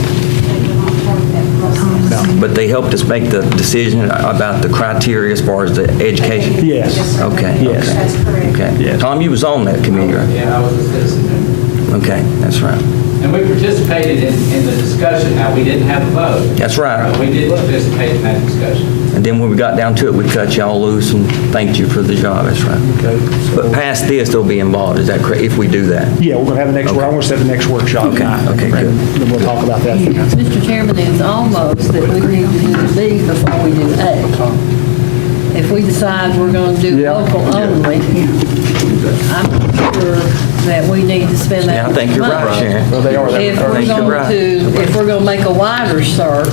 But they helped us make the decision about the criteria as far as the education? Yes. Okay. Yes. That's correct. Okay. Yes. Tom, you was on that committee, right? Yeah, I was a citizen. Okay, that's right. And we participated in the discussion. Now, we didn't have a vote. That's right. But we did participate in that discussion. And then when we got down to it, we cut y'all loose and thanked you for the job, that's right. Okay. But past this, they'll be involved, is that correct, if we do that? Yeah, we're going to have the next, I want to set the next workshop Okay, tonight. okay, good. Then we'll talk about that. Mr. Chairman, it's almost that we need to do B before we do A. If we decide we're going to do Yeah. local only, I'm not sure that we need to spend that Yeah, I much think you're right, money. Sharon. Well, they are. If I we're think you're going right. if we're going to make a wider search,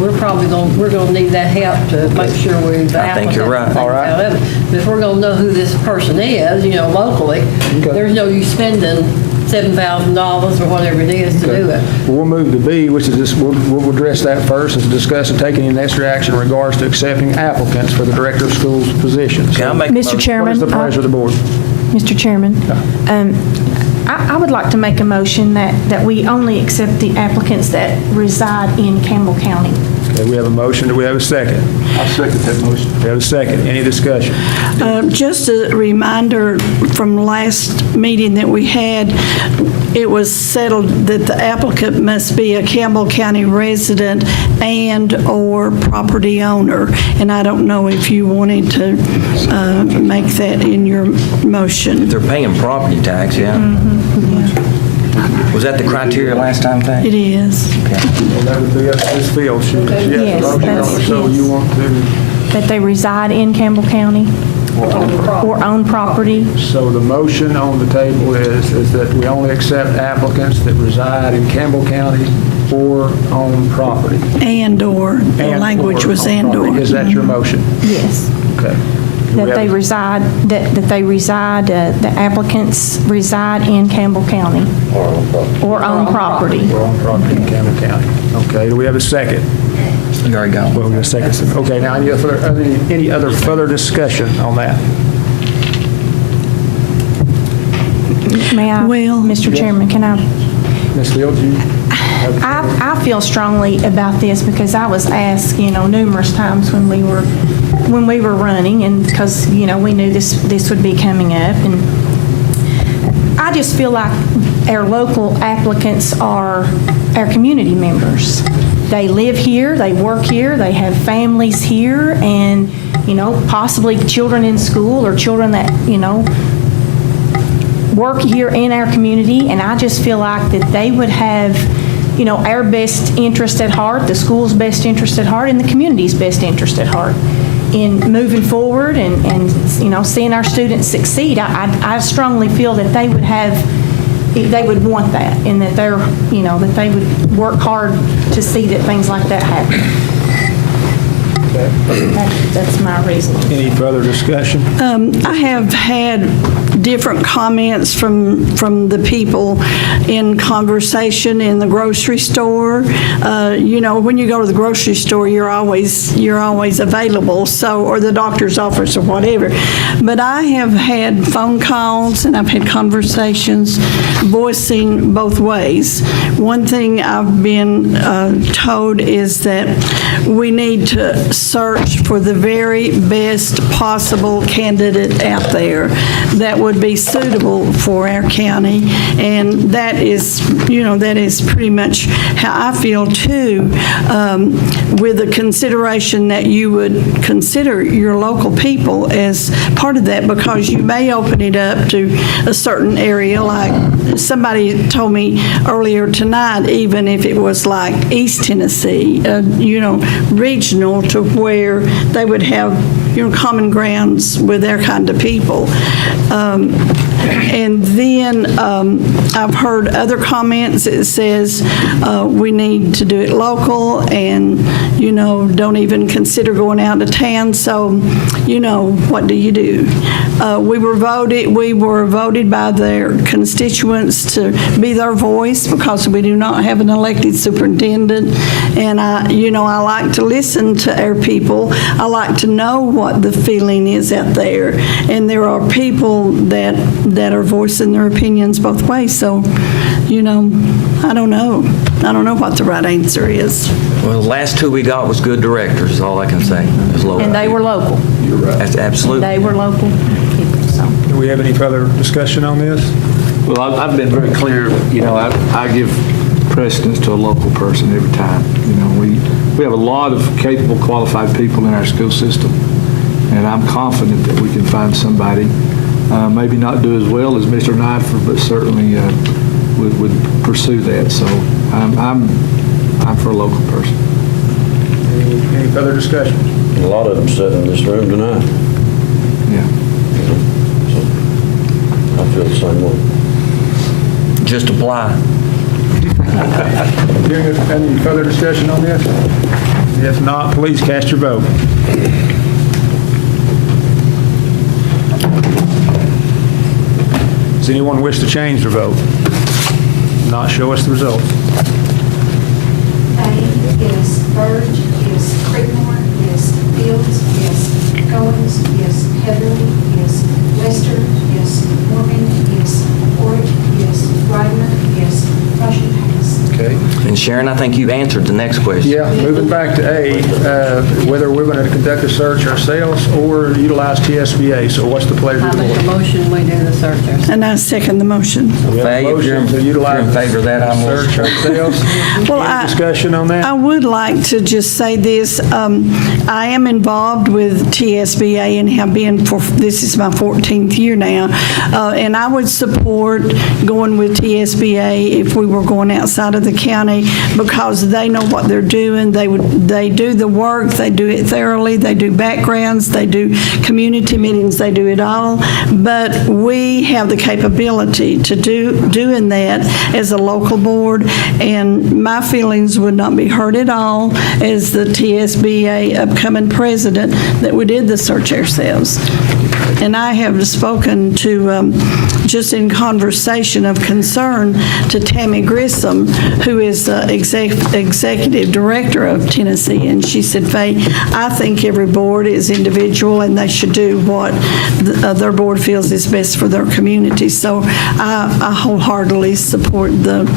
we're going to need that help to make sure we're the I think you're right. applicants and All right. things. However, if we're going to know who this person is, locally, there's no use spending $7,000 or whatever it is to do it. Well, we'll move to B, which is this, we'll address that first, is to discuss and take any necessary action in regards to accepting applicants for the Director of Schools position. Can I So make a Mr. motion? what Chairman, is the pleasure of the board? Mr. Chairman, I would like to make a motion that we only accept the applicants that reside in Campbell County. Okay, we have a motion. Do we have a second? I'll second that motion. We have a second. Any discussion? Just a reminder from last meeting that we had, it was settled that the applicant must be a Campbell County resident and/or property owner. And I don't know if you wanted to make that in your motion. They're paying property tax, yeah. Was that the criteria last time, Pat? It is. Well, that would be up to Ms. Fields. She has a Yes, motion on it, so yes. you want to, That they reside in Campbell County or own property. so the motion on the table is that we only accept applicants that reside in Campbell County or own property. And/or, the language was own property. and/or. Is that your motion? Yes. Okay. that they reside, the applicants reside in Campbell County or own property. Or on property in Campbell County. Okay, do we have a second? You already got Well, we got a second. Okay, now any other further discussion on that? May I, Mr. Chairman, can I? Ms. Fields, you? I feel strongly about this because I was asked, numerous times when we were running, and because, we knew this would be coming up, and I just feel like our local applicants are our community members. They live here, they work here, they have families here, and, possibly children in school or children that, work here in our community, and I just feel like that they would have, our best interest at heart, the school's best interest at heart, and the community's best interest at heart in moving forward and seeing our students succeed. I strongly feel that they would want that, and that that they would work hard to see that things like that happen. That's my reasoning. Any further discussion? I have had different comments from the people in conversation in the grocery store. When you go to the grocery store, you're always available, or the doctor's office or whatever. But I have had phone calls and I've had conversations voicing both ways. One thing I've been told is that we need to search for the very best possible candidate out there that would be suitable for our county, and that is pretty much how I feel too, with the consideration that you would consider your local people as part of that, because you may open it up to a certain area, like somebody told me earlier tonight, even if it was like East Tennessee, regional, to where they would have common grounds with their kind of people. And then I've heard other comments that says we need to do it local and, don't even consider going out of town. So, what do you do? We were voted by their constituents to be their voice because we do not have an elected superintendent. And I like to listen to our people. I like to know what the feeling is out there. And there are people that are voicing their opinions both ways. So, I don't know. I don't know what the right answer is. Well, the last two we got was good directors, is all I can say. And they were local. You're right. That's absolutely. They were local people, so. Do we have any further discussion on this? Well, I've been very clear, I give precedence to a local person every time. We have a lot of capable, qualified people in our school system, and I'm confident that we can find somebody, maybe not do as well as Mr. Nightford, but certainly would pursue that. So I'm for a local person. Any further discussion? A lot of them sitting in this room tonight. Yeah. So I feel the same way. Just apply. Any further discussion on this? If not, please cast your vote. Does anyone wish to change their vote? Not show us the results. Payne, yes. Burge, yes. Creekmore, yes. Fields, yes. Goins, yes. Heatherly, yes. Lester, yes. Morgan, yes. Ford, yes. Greider, yes. Motion passed. Okay. And Sharon, I think you've answered the next question. Yeah, moving back to A, whether we're going to conduct a search ourselves or utilize TSBA. So what's the pleasure I of the make a board? motion, we do the search ourselves. And I second the motion. We have a Faye, if you're motion to utilize in favor of that, I'm the search ourselves. Any discussion on that? I would like to just say this. I am involved with TSBA and have been this is my 14th year now. And I would support going with TSBA if we were going outside of the county. because they know what they're doing. They do the work, they do it thoroughly, they do backgrounds, they do community meetings, they do it all. But we have the capability to doing that as a local board, and my feelings would not be hurt at all as the TSBA upcoming president that we did the search ourselves. And I have spoken to, just in conversation of concern, to Tammy Grissom, who is the executive director of Tennessee, and she said, Faye, I think every board is individual and they should do what their board feels is best for their community. So I wholeheartedly support the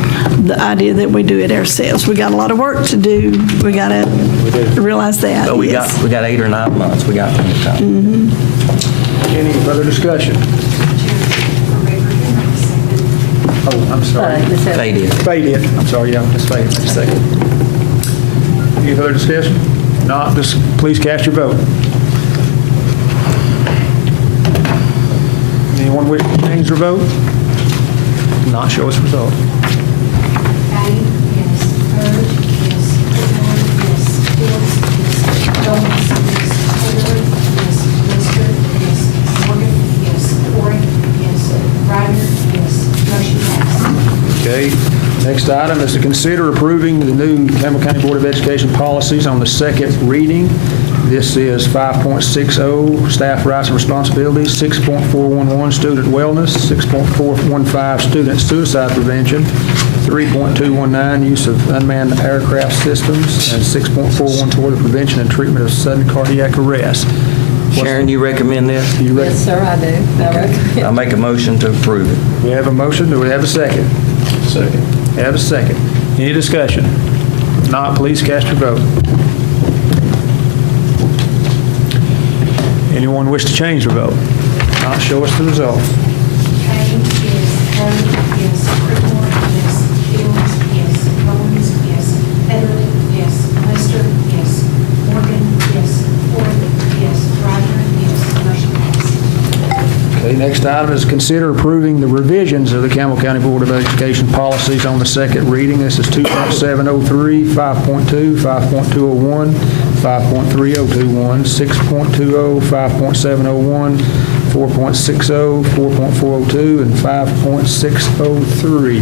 idea that we do it ourselves. We got a lot of work to do. We got to realize that. But we yes. got 8 or 9 months. We got plenty of time. Any further discussion? Oh, I'm sorry. They did. Faye did. I'm sorry, yeah, Ms. Faye, just a second. Any further discussion? Not, just please cast your vote. Anyone wish to change their vote? Not, show us result. Patty? Yes. Bird? Yes. Whitmore? Yes. Fields? Yes. Jones? Yes. Taylor? Yes. Lister? Yes. Morgan? Yes. Ford? Yes. Ryder? Yes. Motion passed. Okay, next item is to consider approving the new Campbell County Board of Education policies on the second reading. This is 5.60, staff rights and responsibilities, 6.411, student wellness, 6.415, student suicide prevention, 3.219, use of unmanned aircraft systems, and 6.414, the prevention and treatment of sudden cardiac arrest. Sharon, you recommend this? Yes, sir, I do. I recommend. I'll make a motion to approve it. We have a motion, do we have a second? Second. Have a second. Any discussion? If not, please cast your vote. Anyone wish to change their vote? If not, show us the result. Patty? Yes. Bird? Yes. Whitmore? Yes. Fields? Yes. Jones? Yes. Taylor? Yes. Lister? Yes. Morgan? Yes. Ford? Yes. Ryder? Yes. Motion passed. Okay, next item is consider approving the revisions of the Campbell County Board of Education policies on the second reading. This is 2.703, 5.2, 5.201, 5.3021, 6.20, 5.701, 4.60, 4.402, and 5.603.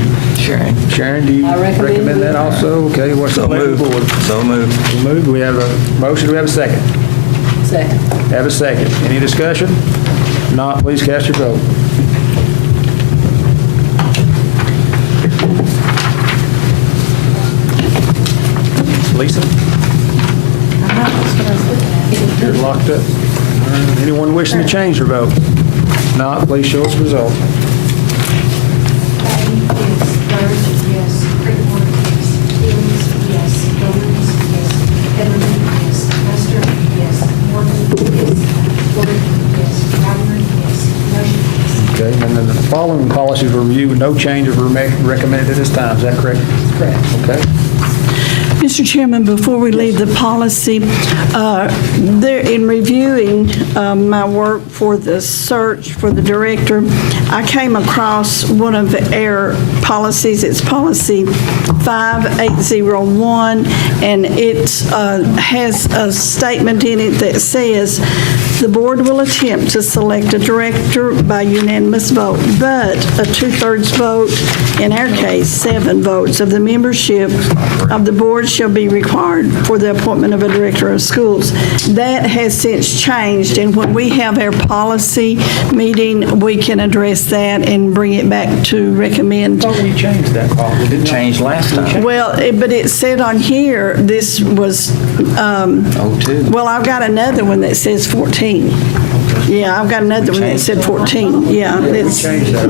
Sharon, do you I recommend that also? Okay, what's the pleasure of the board? So moved. So moved. We have a motion. Do we have a second? Second. Have a second. Any discussion? If not, please cast your vote. Lisa? You're locked up. Anyone wishing to change their vote? If not, please show us the result. Patty? Yes. Bird? Yes. Whitmore? Yes. Fields? Yes. Jones? Yes. Taylor? Yes. Lister? Yes. Morgan? Yes. Ford? Yes. Ryder? Yes. Motion passed. Okay, and then the following policies were reviewed with no changes were recommended at this time. Is that correct? Correct. Okay. Mr. Chairman, before we leave the policy, in reviewing my work for the search for the director, I came across one of our policies. It's policy 5801, and it has a statement in it that says, the board will attempt to select a director by unanimous vote, but a 2/3 vote, in our case, 7 votes of the membership of the board shall be required for the appointment of a director of schools. That has since changed, and when we have our policy meeting, we can address that and bring it back to recommend. I thought we changed that policy. Didn't Changed last time. Well, but it said on here, this was, 02. well, I've got another one that says 14. Yeah, I've got another one that said 14. Yeah. It's, change that.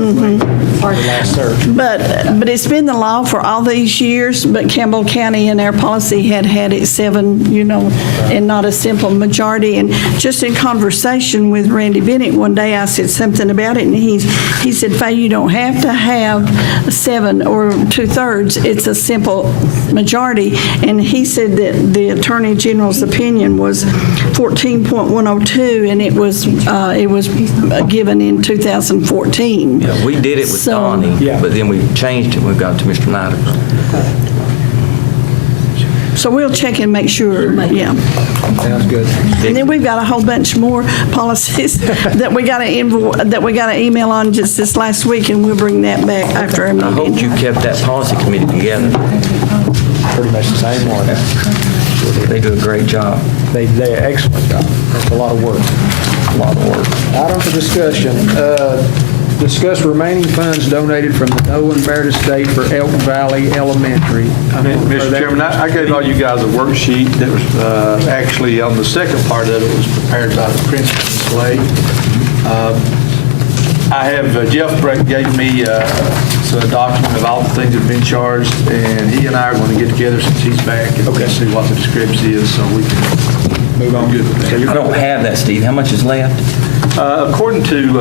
Last search. But it's been the law for all these years, but Campbell County in our policy had it 7, and not a simple majority. And just in conversation with Randy Bennett one day, I said something about it, and he said, Faye, you don't have to have 7 or 2/3. It's a simple majority. And he said that the Attorney General's opinion was 14.102, and it was given in 2014. Yeah, we did it with Donnie, but then we changed it when we got to Mr. Snyder. So we'll check and make sure, yeah. Sounds good. And then we've got a whole bunch more policies that we got to email on just this last week, and we'll bring that back after our I hope meeting. you kept that policy committee together. Pretty much the same one. They do a great job. They do an excellent job. That's a lot of work. A lot of work. Item for discussion, discuss remaining funds donated from the Nolan Meredith Estate for Elton Valley Elementary. Mr. Chairman, I gave all you guys a worksheet that was actually on the second part of it was prepared by the principal, Ms. Slade. I have, Jeff Breck gave me a document of all the things that have been charged, and he and I are going to get together since he's back and see what the discrepancy is so we can move on. Good with that. I don't have that, Steve. How much is left? According to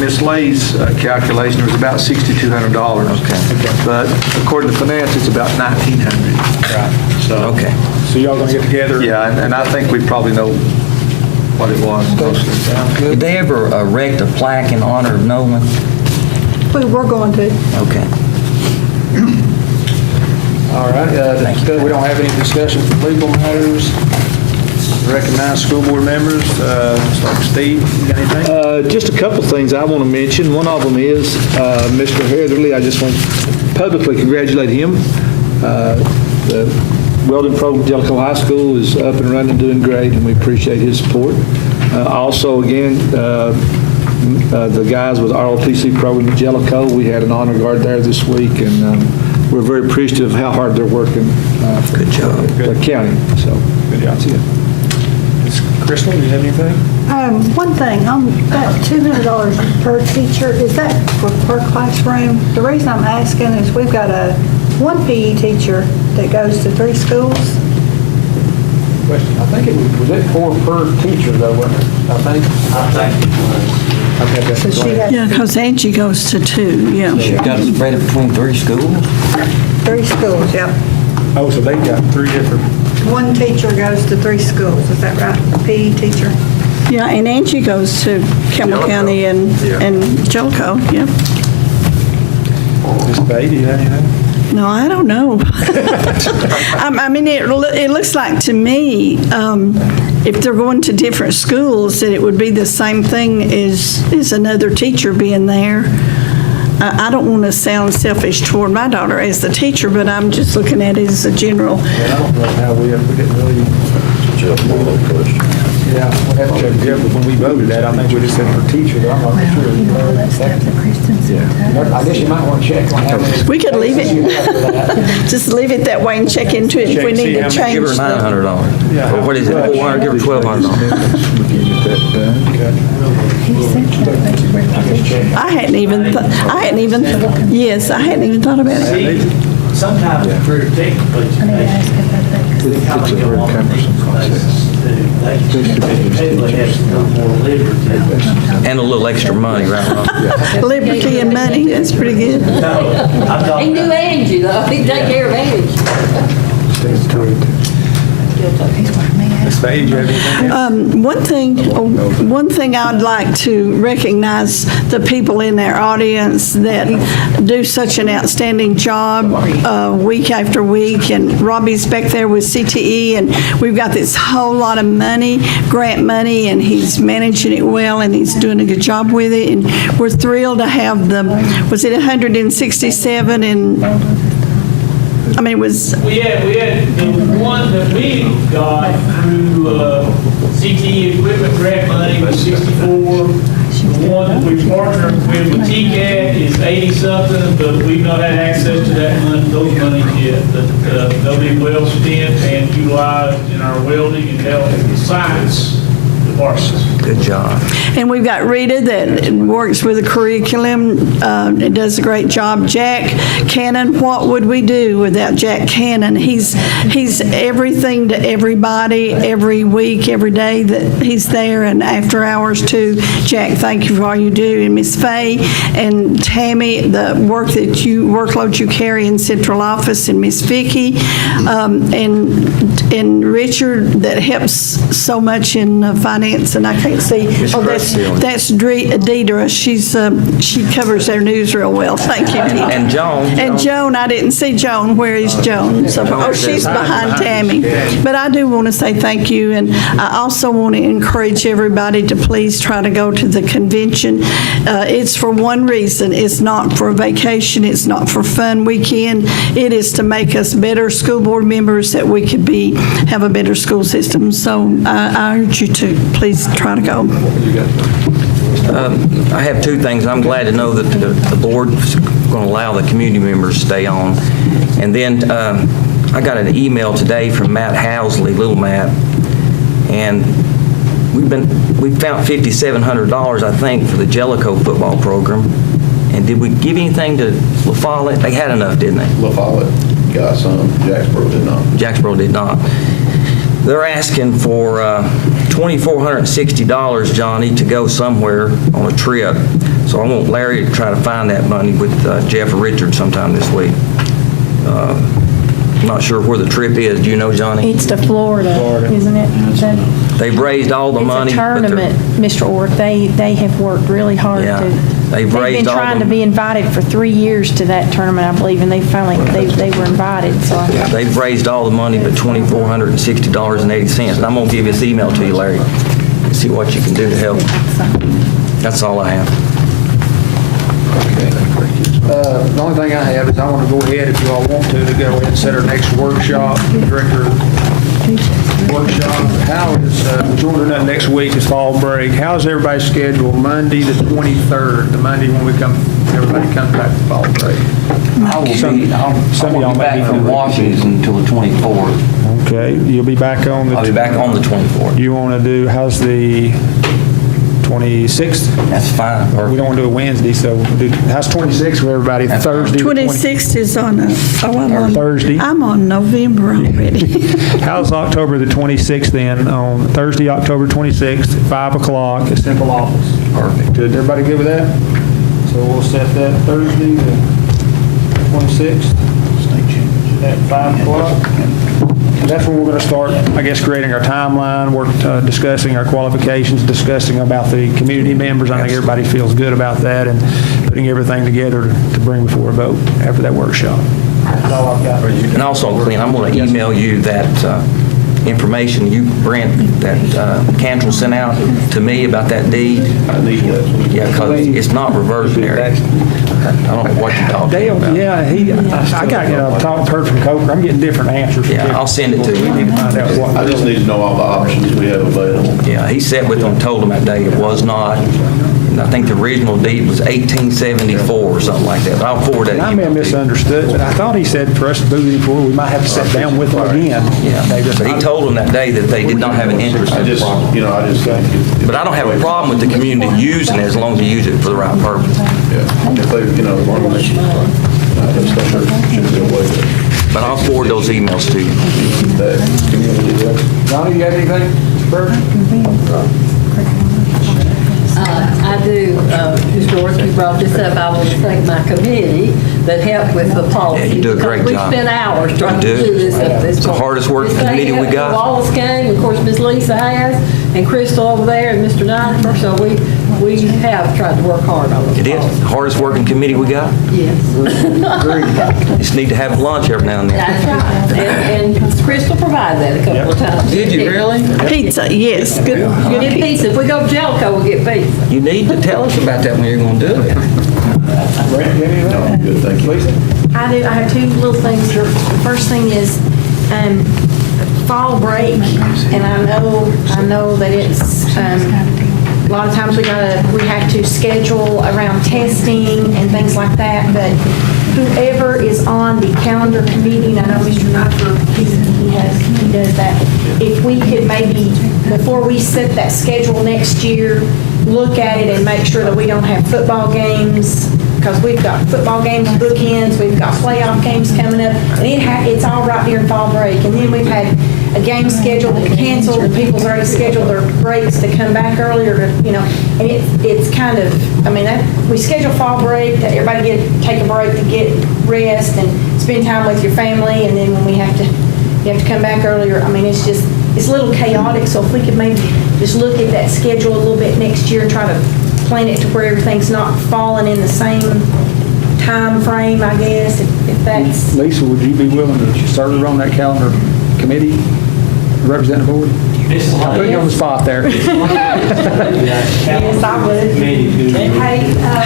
Ms. Lay's calculation, it was about $6,200. Okay. But according to finance, it's about $1,900. Right. So, Okay. So y'all going to get together? yeah, and I think we probably know what it was. Sounds good. Did they ever erect a plaque in honor of Nolan? We were going to. Okay. All right, we don't have any discussion for legal matters. Recognize school board members, like Steve, you got anything? Just a couple things I want to mention. One of them is Mr. Heatherly. I just want to publicly congratulate him. The welding program at Jellicoe High School is up and running, doing great, and we appreciate his support. Also, again, the guys with ROTC program at Jellicoe, we had an honor guard there this week, and we're very appreciative of how hard they're working for Good job. the county. So, Good job. that's it. Crystal, do you have anything? One thing, on that $200 per teacher, is that for per classroom? The reason I'm asking is we've got one PE teacher that goes to 3 schools. Question, I think it was it 4 per teacher though, wasn't it? I think it was. Okay, that's So she right. has Yeah, because Angie goes to 2, yeah. You got to spread it between 3 schools? 3 schools, yep. Oh, so they've got 3 different, One teacher goes to 3 schools, is that right? A PE teacher? Yeah, and Angie goes to Campbell County and Jellicoe, yeah. Ms. Bay, do you have anything? No, I don't know. I mean, it looks like to me, if they're going to different schools, that it would be the same thing as another teacher being there. I don't want to sound selfish toward my daughter as the teacher, but I'm just looking at it as a general. And I don't know how we didn't really, yeah, we had to check Jeff, but when we voted that, I think we just said for teacher, but I'm not sure. I guess you might want to check on how many. We could leave it, just leave it that way and check into it if we need to change. Give her $900. Yeah. Or what is it, $400? Give her $1,200. I hadn't even thought about it. Sometimes for technically, they kind of go on these places too. They have some more liberty. And a little extra money, right? Liberty and money, that's pretty good. No, I'm He talking knew Angie, though. He take care of Angie. Ms. Bay, do you have anything? One thing I'd like to recognize the people in our audience that do such an outstanding job week after week. And Robbie's back there with CTE, and we've got this whole lot of money, grant money, and he's managing it well, and he's doing a good job with it. And we're thrilled to have was it 167 and I mean, it was. We had the one that we got through CTE equipment grant money was 64. The one that we partnered with TCAT is 80-something, but we've not had access to those monies yet. But they'll be well spent and utilized in our welding and health science departments. Good job. And we've got Rita that works with the curriculum, and does a great job. Jack Cannon, what would we do without Jack Cannon? He's everything to everybody, every week, every day that he's there, and after hours too. Jack, thank you for all you do. And Miss Fay and Tammy, the workload you carry in central office, and Miss Vicki, and Richard that helps so much in finance finance, and I can't see. Ms. Oh, that's Deidre. She covers their news real well. Thank you, Deidre. And Joan. And Joan, I didn't see Joan. Where is Joan? Oh, she's behind Tammy. But I do want to say thank you, and I also want to encourage everybody to please try to go to the convention. It's for one reason. It's not for a vacation. It's not for fun weekend. It is to make us better school board members, that we could have a better school system. So I urge you to please try to go. I have two things. I'm glad to know that the board is going to allow the community members to stay on. And then I got an email today from Matt Housley, Little Matt, and we found $5,700, I think, for the Jellicoe football program. And did we give anything to La Follette? They had enough, didn't they? La Follette got some, Jacksboro did not. Jacksboro did not. They're asking for $2,460, Johnny, to go somewhere on a trip. So I want Larry to try to find that money with Jeff or Richard sometime this week. I'm not sure where the trip is. Do you know, Johnny? It's to Florida, isn't it? They've raised all the money. It's a but they're- tournament, Mr. Orr. They have worked really hard Yeah. to. They've raised been all trying the- to be invited for 3 years to that tournament, I believe, and they were invited, so. They've raised all the money but $2,460.80. And I'm going to give this email to you, Larry, and see what you can do to help. That's all I have. The only thing I have is I want to go ahead, if you all want to go ahead and set our next workshop, director workshop. How is, we're doing that next week is fall break. How's everybody's schedule? Monday the 23rd, the Monday when everybody comes back to fall break. I will be back from Washington until the 24th. Okay, you'll be back on the... I'll be back on the 24th. You want to do, how's the 26th? That's fine. We don't want to do a Wednesday, so how's 26th for everybody? Thursday? the 26th is on I'm on Thursday. I'm on November already. How's October the 26th then? On Thursday, October 26th, 5 o'clock at Central Office. Perfect. Good. Everybody good with that? So we'll set that Thursday, the 26th at 5 o'clock. And that's when we're going to start, I guess, creating our timeline, discussing our qualifications, discussing about the community members. I think everybody feels good about that, and putting everything together to bring before a vote after that workshop. That's all I've got. And also, Clint, I'm going to email you that information Brent, that Cantrell sent out to me about that deed. I need that. Yeah, because it's not reversionary. I don't know what you're talking Dale, about. yeah, I got, heard from Coker. I'm getting different answers. Yeah, I'll send it to you. We need to find out what. I just need to know all the options we have available. Yeah, he sat with them and told them that day it was not. And I think the original deed was 1874 or something like that. But I'll forward that. And I may have email to you. misunderstood, but I thought he said for us to move it forward, we might have to sit down with them again. Yeah, but he told them that day that they did not have an interest in the property. I just think. But I don't have a problem with the community using it as long as they use it for the right purpose. Yeah, if they, as long as they should be away with But I'll forward those emails to you. that community. Johnny, you got anything? Bert? I do, Mr. Orr, you brought this up, I want to thank my committee that helped with the policy. Yeah, you do a great because job. We spent hours trying to You do. do this up this. It's the hardest working committee we got. Wallace came, of course, Miss Lisa has, and Crystal over there, and Mr. Nyfer, so we have tried to work hard on this. It is the hardest working committee we got. Yes. Just need to have lunch every now and then. That's right, and Crystal provided that a couple of times. Did you really? Pizza, yes, good Get pizza, if we go to Jellicoe, we'll get pizza. You need to tell us about that when you're going to do it. Brent, you got anything? Good, thank you. Lisa? I do, I have two little things. The first thing is fall break, and I know that it's, a lot of times we have to schedule around testing and things like that, but whoever is on the calendar committee, and I know Mr. Nyfer, he does that, if we could maybe, before we set that schedule next year, look at it and make sure that we don't have football games, because we've got football games, bookends, we've got playoff games coming up, and it's all right during fall break. And then we've had a game scheduled that canceled, and people's already scheduled their breaks to come back earlier, and it's kind of, we schedule fall break, that everybody take a break to get rest and spend time with your family, and then when you have to come back earlier, it's just, it's a little chaotic, so if we could maybe just look at that schedule a little bit next year and try to plan it to where everything's not falling in the same time frame, I guess, if that's. Lisa, would you be willing to serve on that calendar committee, represent the board? I'll put you on the spot there. Yes, I would. Hey,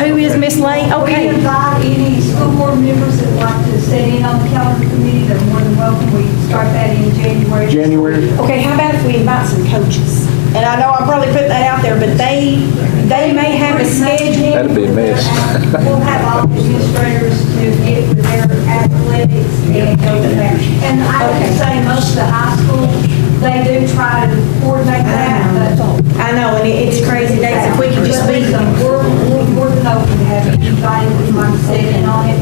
who is Miss Lane? We Okay. invite any school board members that would like to sit in on the calendar committee, they're more than welcome. We start that in January. January. Okay, how about if we invite some coaches? And I know I'm probably putting that out there, but they may have a schedule. That'd be a mess. We'll have all the administrators to get with their athletics and go to there. And I would say most of the high schools, they do try to coordinate that, but. I know, and it's crazy days, if we could just be. We're more than open to have anybody who'd like to sit in on it,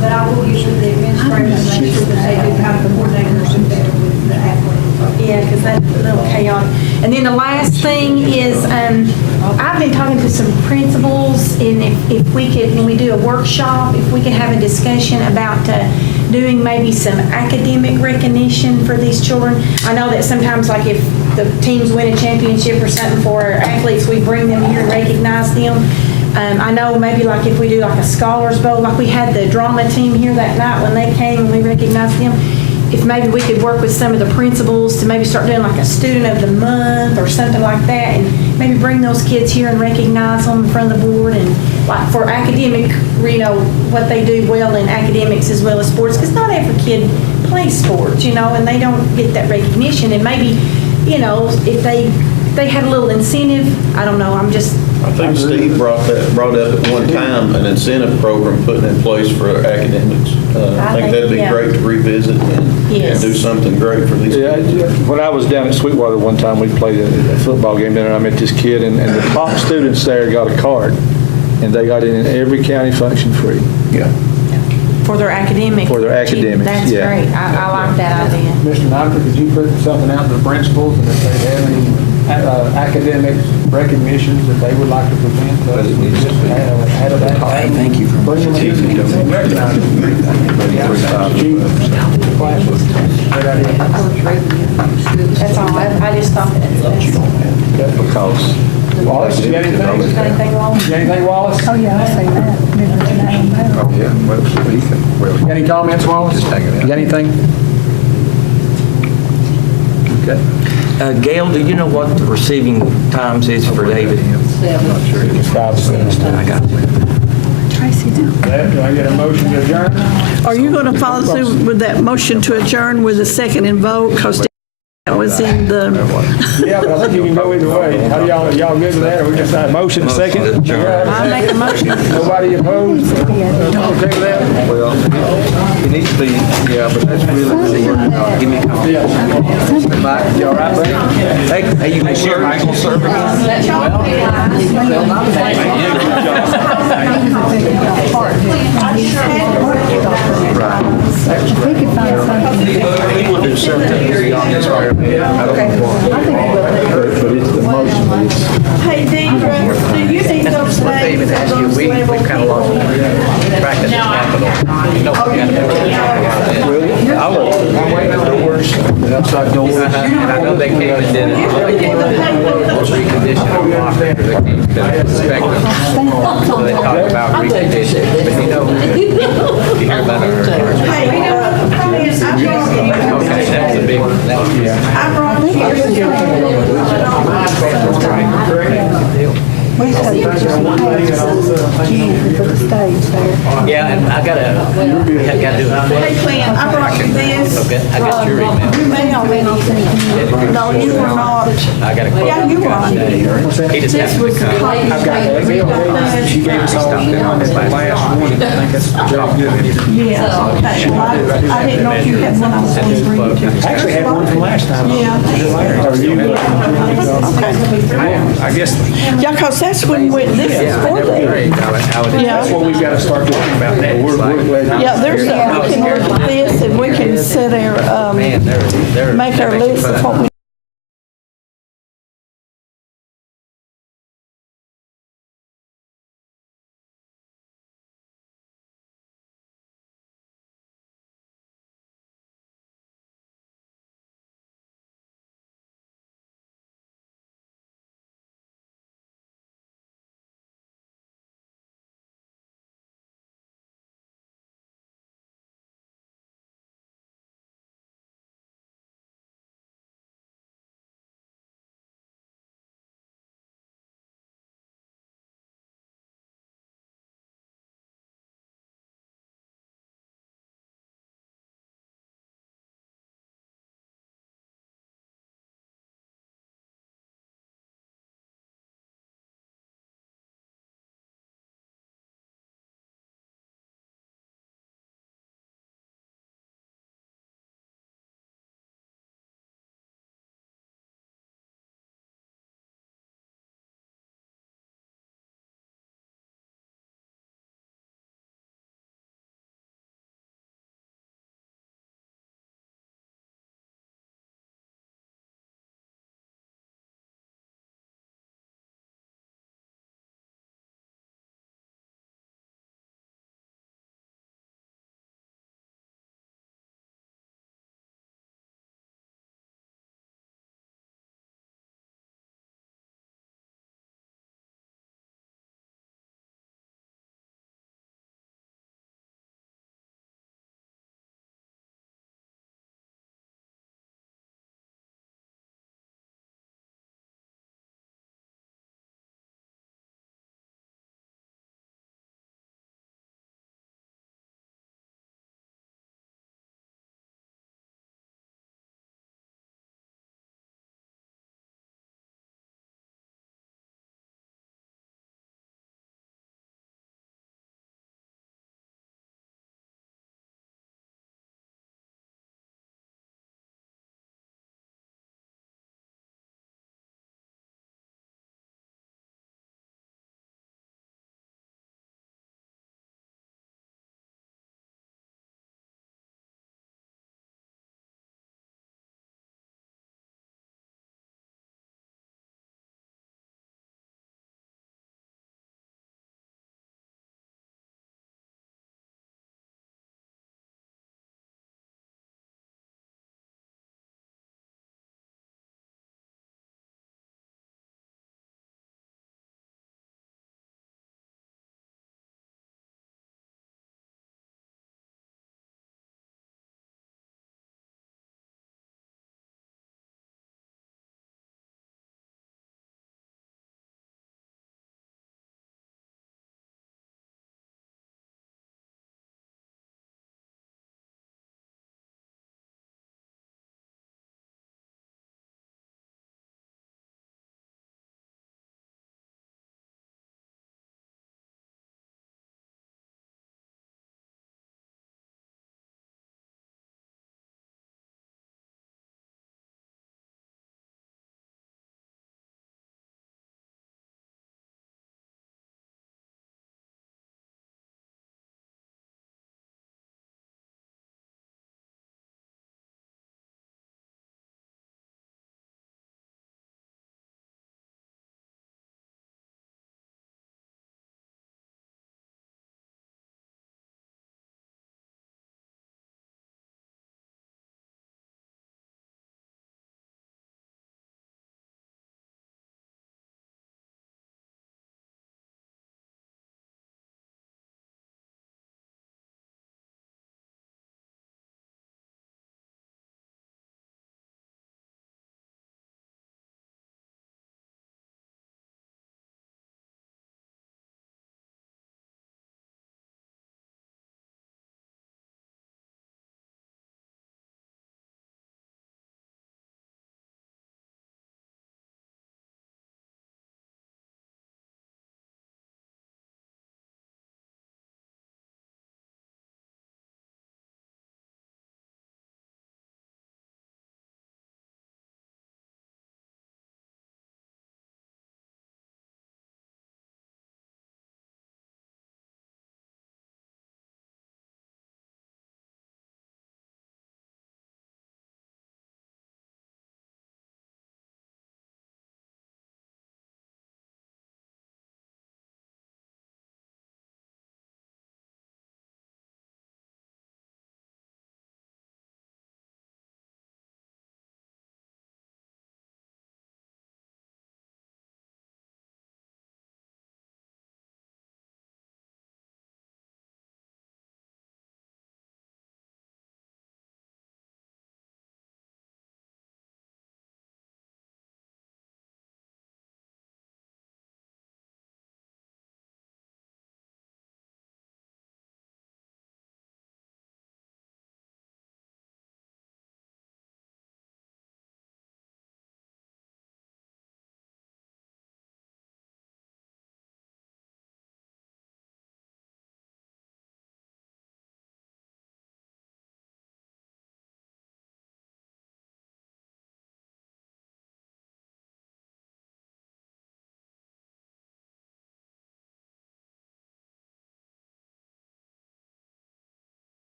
but I will get with the administrators and make sure that they do kind of coordinate there with the athletes. Yeah, because that's a little chaotic. And then the last thing is, I've been talking to some principals, and if we could, when we do a workshop, if we could have a discussion about doing maybe some academic recognition for these children. I know that sometimes, like if the teams win a championship or something for our athletes, we bring them here and recognize them. I know maybe like if we do like a Scholars Bowl, like we had the drama team here that night when they came and we recognized them. If maybe we could work with some of the principals to maybe start doing like a student of the month or something like that, and maybe bring those kids here and recognize them in front of the board, and like for academic, you know, what they do well in academics as well as sports, because not every kid plays sports, you know, and they don't get that recognition. And maybe, you know, if they had a little incentive, I don't know, I think Steve brought up at one time an incentive program put in place for academics. I think that'd be yeah. great to revisit and do something great for these Yeah, kids. when I was down at Sweetwater one time, we played a football game there, and I met this kid, and the top students there got a card, and they got in every county function free. Yeah. for their academic. For their academics, That's yeah. great. I like that idea. Mr. Knocker, could you put something out to the principals, and if they have any academic recognitions that they would like to present to us? Add of that. Thank you. Bring them in and recognize them. That's all. I just thought that. Because Wallace, you got anything? Anything wrong? You got anything, Wallace? Oh, yeah, I see that. oh yeah, well, he can, well, Got any comments, Wallace? Just hanging out. You got anything? okay. Gail, do you know what the receiving times is for David? I'm not sure. It's 5 cents. I got you. Tracy, Do I get a motion to adjourn? Are you going to follow through with that motion to adjourn with a second and vote? Because that was in the, Yeah, but I think you can go either way. How do y'all good with that, or we just a motion second? Motion to adjourn. I make a motion. Nobody opposed? Okay with that? Well, it needs to be, yeah, but that's really working on. Give me a call. Mike, you all right, buddy? Hey, you make sure Mike will serve again? if we could find something. He will do something on this part. But it's the motion, but it's. Hey, Deidre, do you need those names? We've kind of lost track of the capital. Outside doors. And I know they came and did it. Recondition of lock after they came to inspect them. So they talked about reconditioning. But you know, you hear about it. Hey, Okay, that's a big one. I brought We just had pictures of the pages for the stage there. Yeah, and I gotta do it. Hey, Clint, I brought you this. Okay, I got your email. You may already seen it. No, you were not. I got a quote. Yeah, you were on it. He just happened to come. I've got that. She gave us all the last one. I think that's job good. Yeah, okay. Well, I didn't know if you had one I was going to read you. I actually had one from last time. I guess yeah, because that's when this is for them. that's what we've got to start talking about that. Yeah, there's, we can look at this and we can sit there, Man, they're make our list of what we